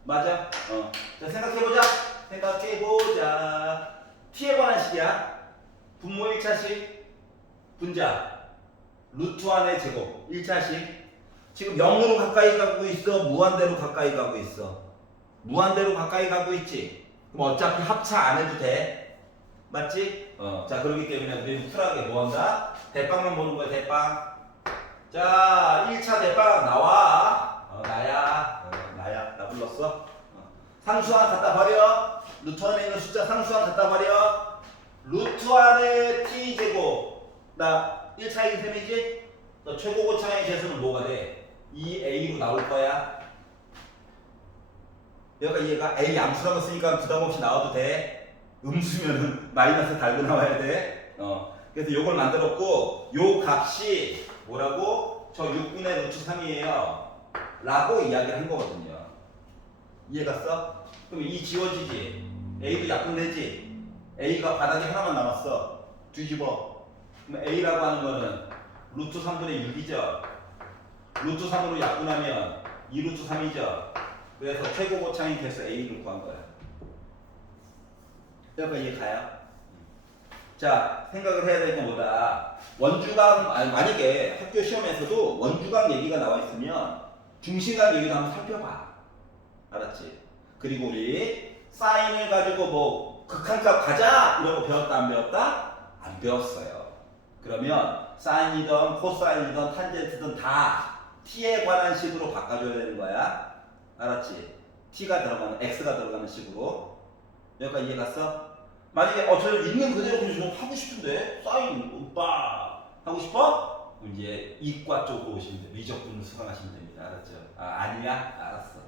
맞아? 자, 생각해보자. 생각해보자. t에 관한 식이야. 분모 1차식. 분자. 루트 안의 제곱. 1차식. 지금 0으로 가까이 가고 있어? 무한대로 가까이 가고 있어? 무한대로 가까이 가고 있지? 그럼 어차피 합차 안 해도 돼. 맞지? 자, 그렇기 때문에 우리는 쿨하게 뭐 한다? 대빵만 보는 거야, 대빵. 자, 1차 대빵 나와. 나야. 나야. 나 불렀어. 상수항 갖다 버려. 루트 안에 있는 숫자 상수항 갖다 버려. 루트 안에 t제곱. 나 1차인 셈이지? 최고고차의 계수는 뭐가 돼? 2a로 나올 거야. 얘가 a 양수라고 쓰니까 부담 없이 나와도 돼. 음수면은 마이너스 달고 나와야 돼. 그래서 요걸 만들었고 요 값이 뭐라고? 저 6분의 루트 3이에요. 라고 이야기를 한 거거든요. 이해갔어? 그럼 이 지워지지. a도 약분되지. a가 바닥에 하나만 남았어. 뒤집어. 그럼 a라고 하는 거는 루트 3분의 6이죠. 루트 3으로 약분하면 2루트 3이죠. 그래서 최고고차인 개수 a를 구한 거야. 여기까지 이해 가요? 자, 생각을 해야 될 건 뭐다? 원주각, 만약에 학교 시험에서도 원주각 얘기가 나와 있으면 중심각 얘기도 한번 살펴봐. 알았지? 그리고 우리 사인을 가지고 뭐 극한값 가자! 이러고 배웠다 안 배웠다? 안 배웠어요. 그러면 사인이든 코사인이든 탄젠트든 다 t에 관한 식으로 바꿔줘야 되는 거야. 알았지? t가 들어가는, x가 들어가는 식으로. 여기까지 이해 갔어? 만약에 저 있는 그대로 그냥 좀 하고 싶은데 사인 오빠 하고 싶어? 그럼 이제 이과 쪽으로 오시면 돼. 미적분을 수강하시면 됩니다. 알았죠? 아니야? 알았어.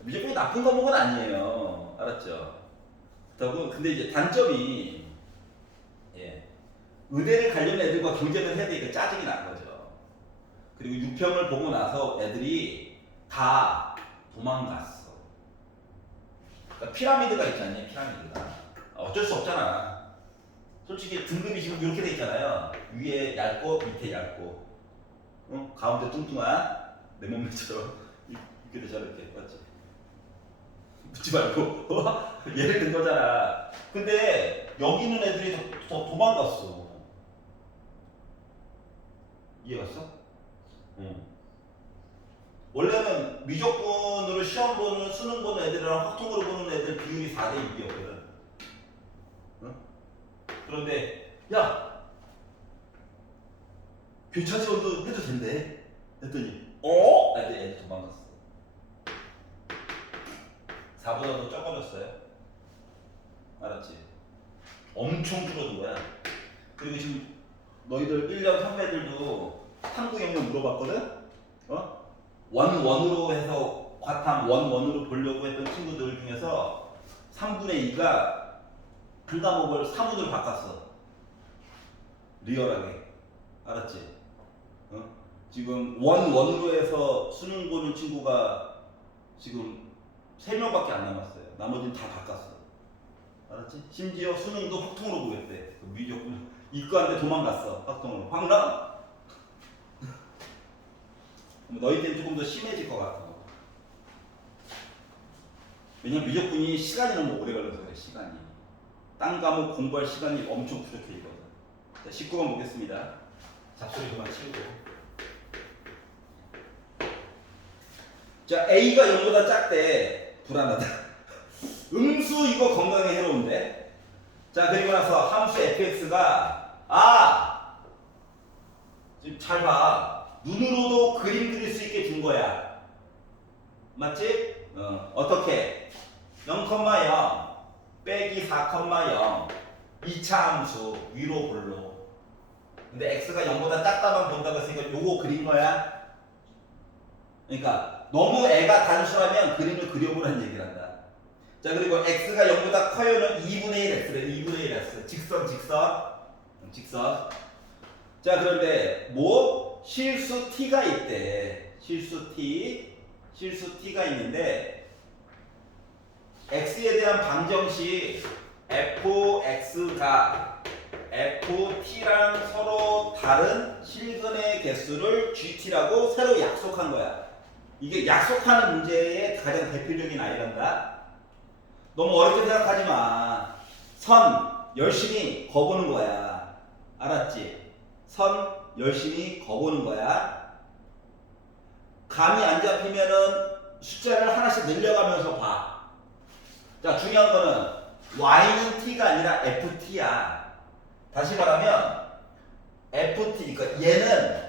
미적분이 나쁜 과목은 아니에요. 알았죠? 그렇다고 근데 이제 단점이 의대를 가려는 애들과 경쟁을 해야 되니까 짜증이 난 거죠. 그리고 유평을 보고 나서 애들이 다 도망갔어. 그러니까 피라미드가 있잖니, 피라미드가. 어쩔 수 없잖아. 솔직히 등급이 지금 이렇게 돼 있잖아요. 위에 얇고 밑에 얇고, 가운데 뚱뚱한 내 몸매처럼 이렇게 저렇게 맞지? 묻지 말고 예를 든 거잖아. 근데 여기 있는 애들이 더 도망갔어. 이해갔어? 원래는 미적분으로 시험 보는 수능 보는 애들이랑 확통으로 보는 애들 비율이 4대 6이었거든. 그런데 야 교차 지원도 해도 된대. 했더니 애들 도망갔어. 4보다도 적어졌어요. 알았지? 엄청 줄어든 거야. 그리고 지금 너희들 1년 선배들도 탐구 경력 물어봤거든? 원으로 해서 과탐 원으로 보려고 했던 친구들 중에서 3분의 2가 한 과목을 사문으로 바꿨어. 리얼하게. 알았지? 어? 지금 원으로 해서 수능 보는 친구가 지금 3명밖에 안 남았어요. 나머지는 다 바꿨어. 알았지? 심지어 수능도 확통으로 보겠대. 그 미적분 이과한테 도망갔어. 확통으로. 황당? 너희 때는 조금 더 심해질 것 같아. 왜냐면 미적분이 시간이 너무 오래 걸려서 그래. 시간이. 딴 과목 공부할 시간이 엄청 부족해 있거든. 자, 19번 보겠습니다. 잡소리 그만 치우고. 자, A가 0보다 작대. 불안하다. 음수 이거 건강에 해로운데. 자, 그리고 나서 함수 fx가 지금 잘 봐. 눈으로도 그림 그릴 수 있게 준 거야. 맞지? 어떻게? 0,0 빼기 4,0 2차 함수 위로 볼로. 근데 x가 0보다 작다만 본다고 했으니까 요거 그린 거야. 그러니까 너무 애가 단수라면 그림을 그려보라는 얘기를 한다. 자, 그리고 x가 0보다 커요는 2분의 1 x래. 2분의 1 x. 직선. 자, 그런데 뭐 실수 t가 있대. 실수 t가 있는데 x에 대한 방정식 fx가 ft랑 서로 다른 실근의 개수를 gt라고 새로 약속한 거야. 이게 약속하는 문제의 가장 대표적인 아이란다. 너무 어렵게 생각하지 마. 선 열심히 거보는 거야. 알았지? 선 열심히 거보는 거야. 감이 안 잡히면은 숫자를 하나씩 늘려가면서 봐. 자, 중요한 거는 y는 t가 아니라 ft야. 다시 말하면 ft, 그러니까 얘는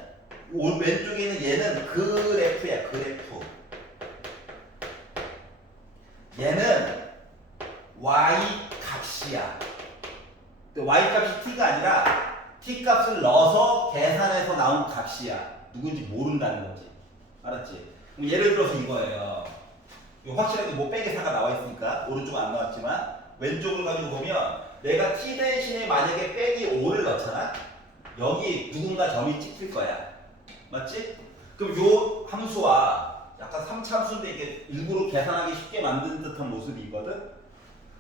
왼쪽에 있는 얘는 그래프야. 그래프. 얘는 y 값이야. y 값이 t가 아니라 t 값을 넣어서 계산해서 나온 값이야. 누군지 모른다는 거지. 알았지? 그럼 예를 들어서 이거예요. 이거 확실하게 뭐 빼기 4가 나와 있으니까 오른쪽은 안 나왔지만 왼쪽을 가지고 보면 내가 t 대신에 만약에 빼기 5를 넣잖아. 여기 누군가 점이 찍힐 거야. 맞지? 그럼 요 함수와 약간 3차 함수인데 이게 일부러 계산하기 쉽게 만든 듯한 모습이 있거든.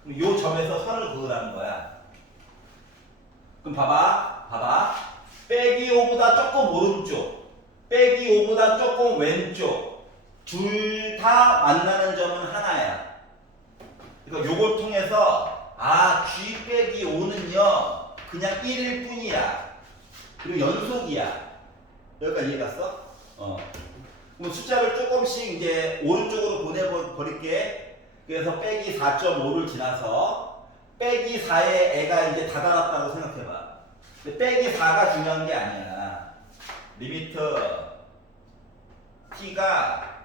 그럼 요 점에서 선을 그으라는 거야. 그럼 봐봐. 빼기 5보다 조금 오른쪽, 빼기 5보다 조금 왼쪽, 둘 다 만나는 점은 하나야. 그러니까 요걸 통해서 g 빼기 5는요 그냥 1일 뿐이야. 그리고 연속이야. 여기까지 이해갔어? 그럼 숫자를 조금씩 이제 오른쪽으로 보내버릴게. 그래서 빼기 4.5를 지나서 빼기 4에 애가 이제 다 달았다고 생각해봐. 근데 빼기 4가 중요한 게 아니야. 리미트 t가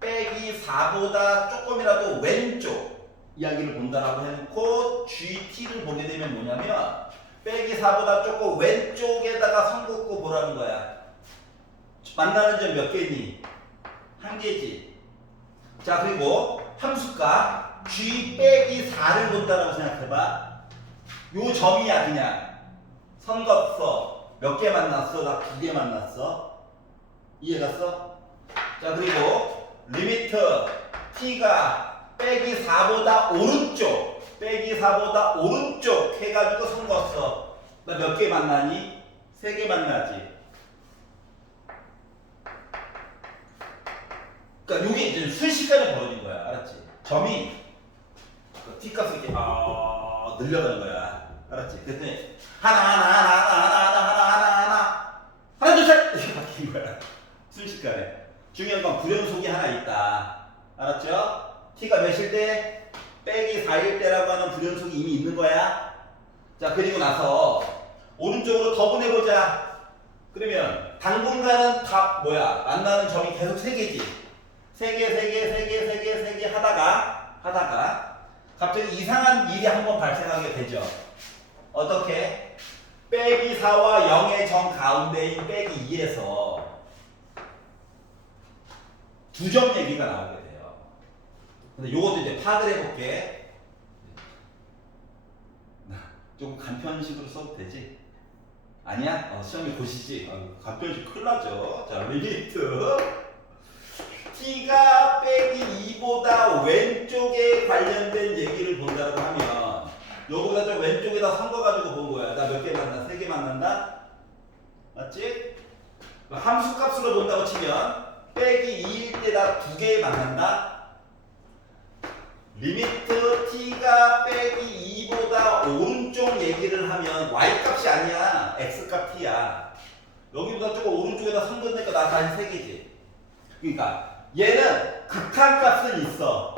빼기 4보다 조금이라도 왼쪽 이야기를 본다라고 해놓고 GT를 보게 되면 뭐냐면 빼기 4보다 조금 왼쪽에다가 선 긋고 보라는 거야. 만나는 점 몇 개니? 한 개지. 자, 그리고 함수가 G 빼기 4를 본다라고 생각해봐. 요 점이야. 그냥 선 긋어. 몇 개 만났어? 나 2개 만났어. 이해갔어? 자, 그리고 리미트 t가 빼기 4보다 오른쪽, 빼기 4보다 오른쪽 해가지고 선 긋어. 나 몇 개 만나니? 3개 만나지. 그러니까 요게 이제 순식간에 벌어진 거야. 알았지? 점이 t 값을 이렇게 늘려가는 거야. 알았지? 그랬더니 하나 둘 셋 이렇게 바뀐 거야. 순식간에. 중요한 건 불연속이 하나 있다. 알았죠? t가 몇일 때? 빼기 4일 때라고 하는 불연속이 이미 있는 거야. 자, 그리고 나서 오른쪽으로 더 보내보자. 그러면 당분간은 다 뭐야? 만나는 점이 계속 3개지. 3개 하다가 갑자기 이상한 일이 한번 발생하게 되죠. 어떻게? 빼기 4와 0의 점 가운데인 빼기 2에서 두 점 얘기가 나오게 돼요. 근데 요것도 이제 파악을 해볼게. 좀 간편식으로 써도 되지? 아니야? 시험이 고시지? 간편식 큰일 나죠. 자, 리미트 t가 빼기 2보다 왼쪽에 관련된 얘기를 본다고 하면 요거보다 좀 왼쪽에다 섞어가지고 본 거야. 나 몇 개 만나? 3개 만난다? 맞지? 함수값으로 본다고 치면 빼기 2일 때다 2개 만난다? 리미트 t가 빼기 2보다 오른쪽 얘기를 하면 y값이 아니야. x값 t야. 여기보다 조금 오른쪽에다 선긋으니까 나 다시 3개지. 그러니까 얘는 극한값은 있어.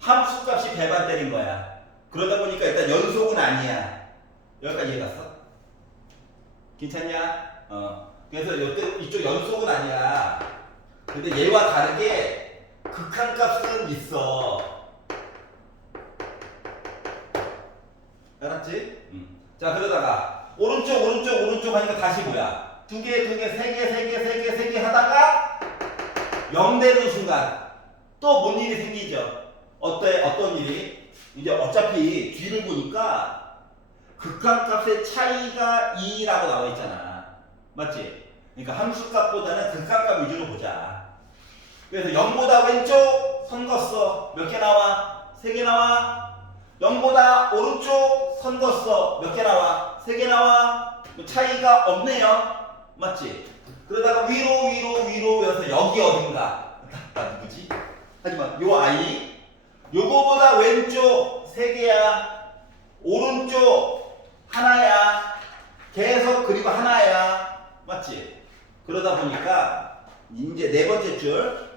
함수값이 배반 때린 거야. 그러다 보니까 일단 연속은 아니야. 여기까지 이해갔어? 괜찮냐? 그래서 이쪽 연속은 아니야. 근데 얘와 다르게 극한값은 있어. 알았지? 자, 그러다가 오른쪽 하니까 다시 뭐야? 2개, 3개 하다가 0 되는 순간 또 뭔 일이 생기죠? 어떤 일이? 이제 어차피 뒤를 보니까 극한값의 차이가 2라고 나와 있잖아. 맞지? 그러니까 함수값보다는 극한값 위주로 보자. 그래서 0보다 왼쪽 선 걷어. 몇 개 나와? 3개 나와. 0보다 오른쪽 선 걷어. 몇 개 나와? 3개 나와. 차이가 없네요. 맞지? 그러다가 위로 해서 여기 어딘가. 나 누구지? 하지만 요 아이 요거보다 왼쪽 3개야. 오른쪽 하나야. 계속 그리고 하나야. 맞지? 그러다 보니까 이제 네 번째 줄.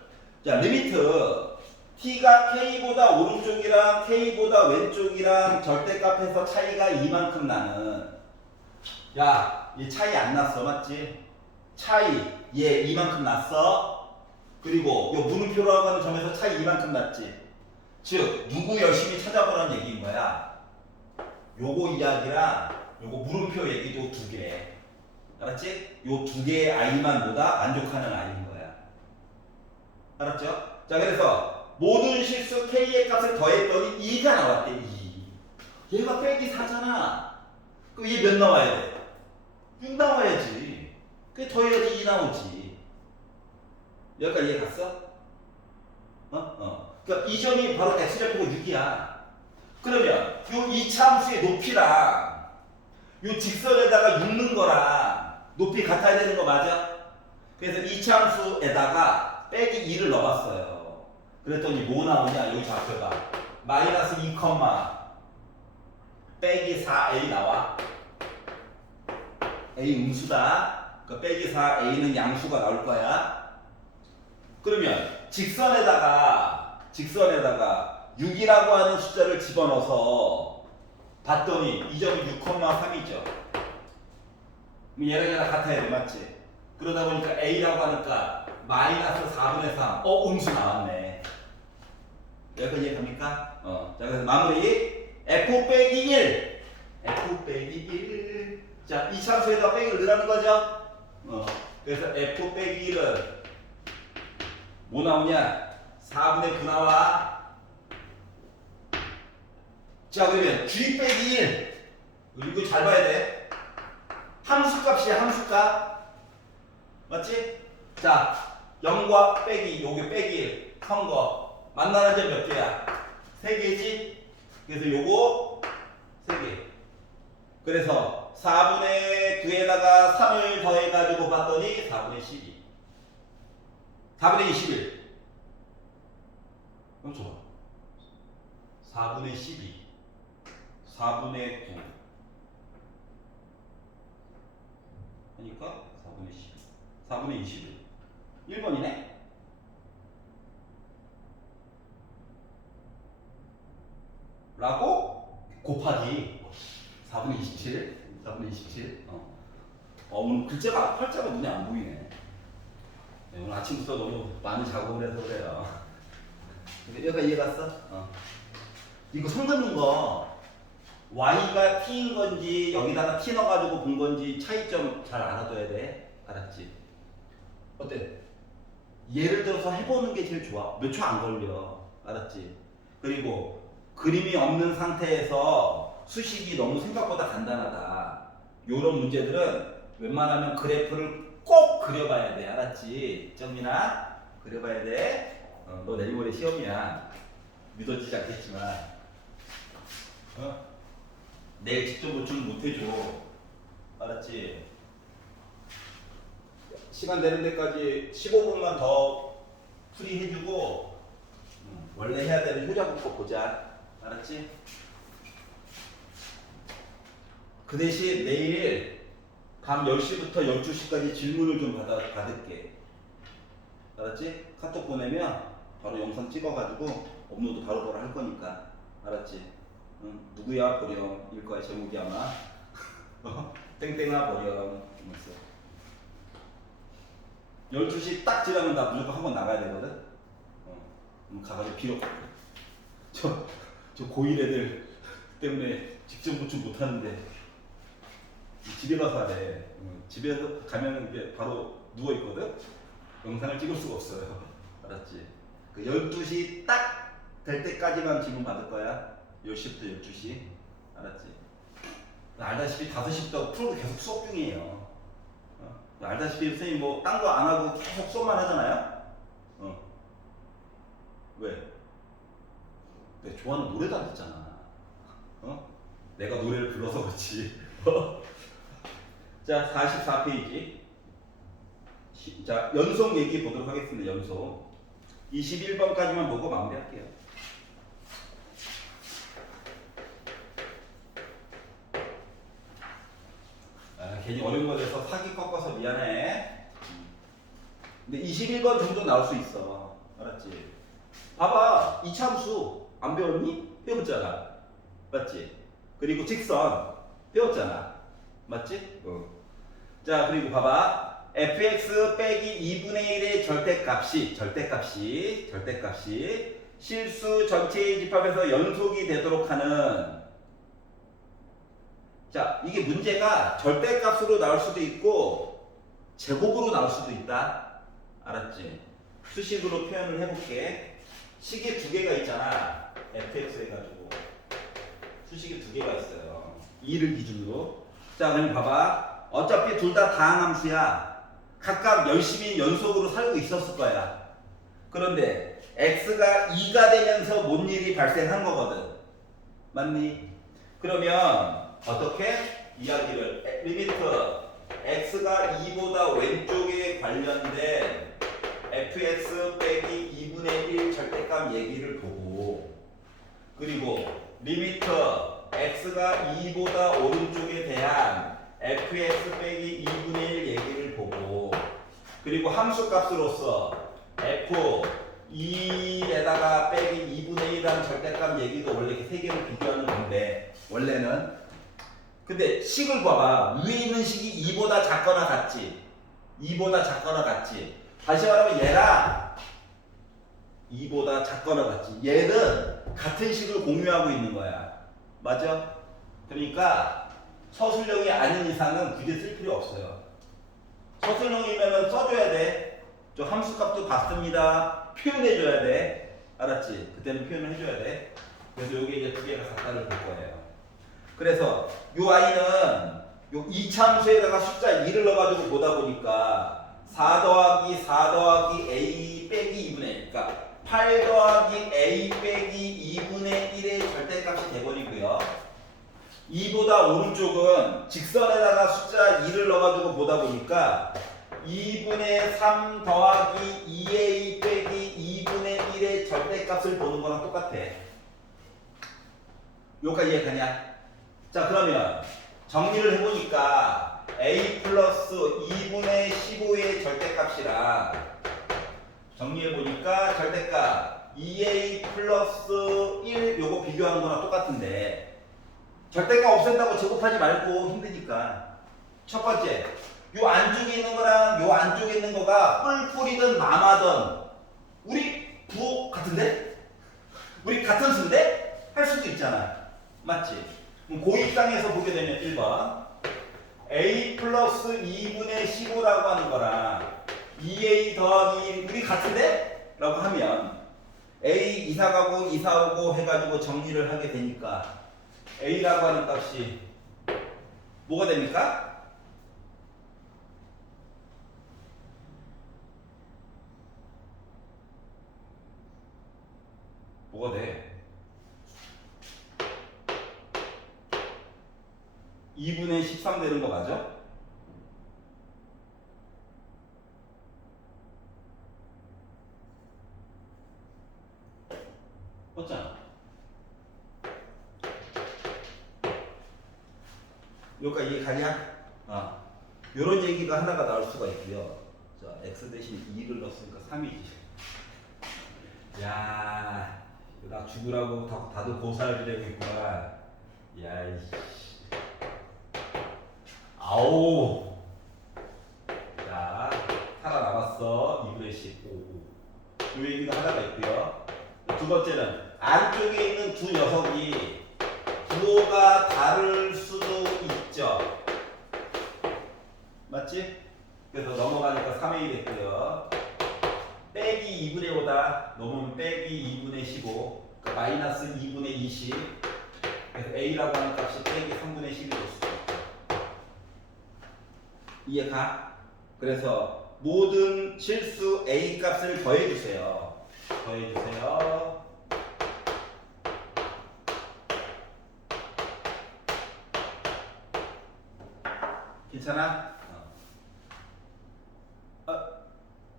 자, 리미트 t가 k보다 오른쪽이랑 k보다 왼쪽이랑 절대값에서 차이가 이만큼 나는. 야, 이 차이 안 났어. 맞지? 차이 얘 이만큼 났어. 그리고 요 물음표라고 하는 점에서 차이 이만큼 났지. 즉 누구 열심히 찾아보라는 얘기인 거야. 요거 이야기랑 요거 물음표 얘기도 2개. 알았지? 요 2개의 아이만 보다 만족하는 아이인 거야. 알았죠? 자, 그래서 모든 실수 k의 값을 더했더니 2가 나왔대. 2. 얘가 빼기 4잖아. 그럼 얘 몇 나와야 돼? 6 나와야지. 그게 더해야지 2 나오지. 여기까지 이해 갔어? 그러니까 이 점이 바로 x좌표가 6이야. 그러면 요 이차함수의 높이랑 요 직선에다가 6는 거랑 높이 같아야 되는 거 맞아? 그래서 이차함수에다가 빼기 2를 넣어봤어요. 그랬더니 뭐 나오냐? 여기 좌표가 마이너스 2, 빼기 4a 나와. a 음수다. 그 빼기 4a는 양수가 나올 거야. 그러면 직선에다가 6이라고 하는 숫자를 집어넣어서 봤더니 이 점이 6,3이죠. 얘랑 같아야 돼. 맞지? 그러다 보니까 a라고 하니까 마이너스 4분의 3. 음수 나왔네. 여기까지 이해갑니까? 자, 그래서 마무리. f 빼기 1. f 빼기 1. 자, 이 참수에다 빼기를 넣으라는 거죠? 그래서 f 빼기 1은 뭐 나오냐? 4분의 9 나와. 자, 그러면 g 빼기 1. 이거 잘 봐야 돼. 함수값이야, 함수값. 맞지? 자, 0과 빼기, 요게 빼기 1. 선거. 만나는 점 몇 개야? 3개지? 그래서 요거 3개. 그래서 4분의 9에다가 3을 더해가지고 봤더니 4분의 12. 4분의 21. 그럼 좋아. 4분의 12. 4분의 9. 하니까 4분의 12. 4분의 21. 1번이네? 라고 곱하기 4분의 27. 4분의 27. 오늘 글자가 활자가 눈에 안 보이네. 네, 오늘 아침부터 너무 많은 작업을 해서 그래요. 여기가 이해갔어? 이거 선 긋는 거 y가 t인 건지 여기다가 t 넣어가지고 본 건지 차이점 잘 알아둬야 돼. 알았지? 어때? 예를 들어서 해보는 게 제일 좋아. 몇 초 안 걸려. 알았지? 그리고 그림이 없는 상태에서 수식이 너무 생각보다 간단하다. 요런 문제들은 웬만하면 그래프를 꼭 그려봐야 돼. 알았지? 정민아? 그려봐야 돼. 너 내일 모레 시험이야. 믿어지지 않겠지만. 내일 직접 보충 못 해줘. 알았지? 시간 되는 데까지 15분만 더 풀이 해주고 원래 해야 되는 효자부터 보자. 알았지? 그 대신 내일 밤 10시부터 12시까지 질문을 좀 받을게. 알았지? 카톡 보내면 바로 영상 찍어가지고 업로드 바로바로 할 거니까. 알았지? 응? 누구야 보렴 일 거야 제목이 아마. 땡땡아 보렴 이러면서 12시 딱 지나면 나 무조건 한번 나가야 되거든. 그럼 가가지고 빌어. 저 고1 애들 때문에 직접 보충 못 하는데 집에 가서 하래. 집에서 가면 이게 바로 누워 있거든. 영상을 찍을 수가 없어요. 알았지? 그 12시 딱 될 때까지만 질문 받을 거야. 10시부터 12시. 알았지? 알다시피 5시부터 프로도 계속 수업 중이에요. 알다시피 선생님 뭐 딴 거 안 하고 계속 수업만 하잖아요. 왜? 내가 좋아하는 노래도 안 듣잖아. 내가 노래를 불러서 그렇지. 자, 44페이지. 자, 연속 얘기 보도록 하겠습니다. 연속. 21번까지만 보고 마무리할게요. 괜히 어려운 거 돼서 사기 꺾어서 미안해. 근데 21번 정도 나올 수 있어. 알았지? 봐봐. 이차함수 안 배웠니? 배웠잖아. 맞지? 그리고 직선 배웠잖아. 맞지? 자, 그리고 봐봐. fx 빼기 2분의 1의 절대값이 실수 전체의 집합에서 연속이 되도록 하는. 자, 이게 문제가 절대값으로 나올 수도 있고 제곱으로 나올 수도 있다. 알았지? 수식으로 표현을 해볼게. 식이 두 개가 있잖아. fx 해가지고 수식이 두 개가 있어요. 2를 기준으로. 자, 그럼 봐봐. 어차피 둘 다 다항함수야. 각각 열심히 연속으로 살고 있었을 거야. 그런데 x가 2가 되면서 뭔 일이 발생한 거거든. 맞니? 그러면 어떻게? 이야기를 리미트 x가 2보다 왼쪽에 관련된 fx 빼기 2분의 1 절대값 얘기를 보고, 그리고 리미트 x가 2보다 오른쪽에 대한 fx 빼기 2분의 1 얘기를 보고, 그리고 함수값으로서 f 2에다가 빼기 2분의 1이라는 절대값 얘기도 원래 이렇게 세 개를 비교하는 건데, 원래는. 근데 식을 봐봐. 위에 있는 식이 2보다 작거나 같지. 2보다 작거나 같지. 다시 말하면 얘랑 2보다 작거나 같지. 얘는 같은 식을 공유하고 있는 거야. 맞아? 그러니까 서술형이 아닌 이상은 굳이 쓸 필요 없어요. 서술형이면 써줘야 돼. 저 함수값도 받습니다. 표현해줘야 돼. 알았지? 그때는 표현을 해줘야 돼. 그래서 여기 이제 두 개가 같다를 볼 거예요. 그래서 요 아이는 요 이차함수에다가 숫자 2를 넣어가지고 보다 보니까 4 더하기 4 더하기 a 빼기 2분의 1, 그러니까 8 더하기 a 빼기 2분의 1의 절대값이 돼버리고요. 2보다 오른쪽은 직선에다가 숫자 2를 넣어가지고 보다 보니까 2분의 3 더하기 2a 빼기 2분의 1의 절대값을 보는 거랑 똑같아. 여기까지 이해가냐? 자, 그러면 정리를 해보니까 a 플러스 2분의 15의 절대값이랑 정리해보니까 절대값 2a 플러스 1 요거 비교하는 거랑 똑같은데, 절대값 없앤다고 제곱하지 말고 힘드니까. 첫 번째, 요 안쪽에 있는 거랑 요 안쪽에 있는 거가 뿔뿔이든 마마든 우리 부호 같은데? 우리 같은 수인데? 할 수도 있잖아. 맞지? 그럼 고2상에서 보게 되면 1번 a 플러스 2분의 15라고 하는 거랑 2a 더하기 1 우리 같은데? 라고 하면 a 이사가고 이사오고 해가지고 정리를 하게 되니까 a라고 하는 값이 뭐가 됩니까? 뭐가 돼? 2분의 13 되는 거 맞아? 맞잖아. 여기까지 이해 가냐? 요런 얘기가 하나가 나올 수가 있고요. 자, x 대신 2를 넣었으니까 3이지. 야, 이거 나 죽으라고 다들 고사를 지내고 있구나. 야, 이씨. 아오. 자, 살아남았어. 2분의 15. 요 얘기가 하나가 있고요. 두 번째는 안쪽에 있는 두 녀석이 부호가 다를 수도 있죠. 맞지? 그래서 넘어가니까 3a 됐고요. 빼기 2분의 5다. 넘으면 빼기 2분의 15. 그러니까 마이너스 2분의 20. 그래서 a라고 하는 값이 빼기 3분의 10이 될 수도 있고. 이해가? 그래서 모든 실수 a 값을 더해주세요. 더해주세요. 괜찮아?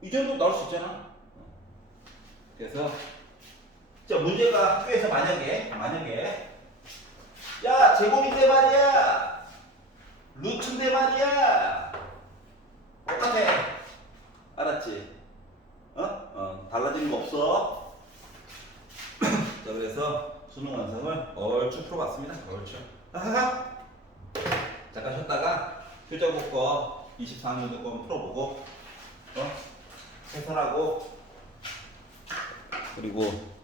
이 정도 나올 수 있잖아. 그래서 자, 문제가 학교에서 만약에 야, 제곱인데 말이야, 루트인데 말이야, 똑같아. 알았지? 달라지는 거 없어. 자, 그래서 수능 완성을 얼추 풀어봤습니다. 얼추. 하하하. 잠깐 쉬었다가 교재국 거 24년도 거 풀어보고 해설하고, 그리고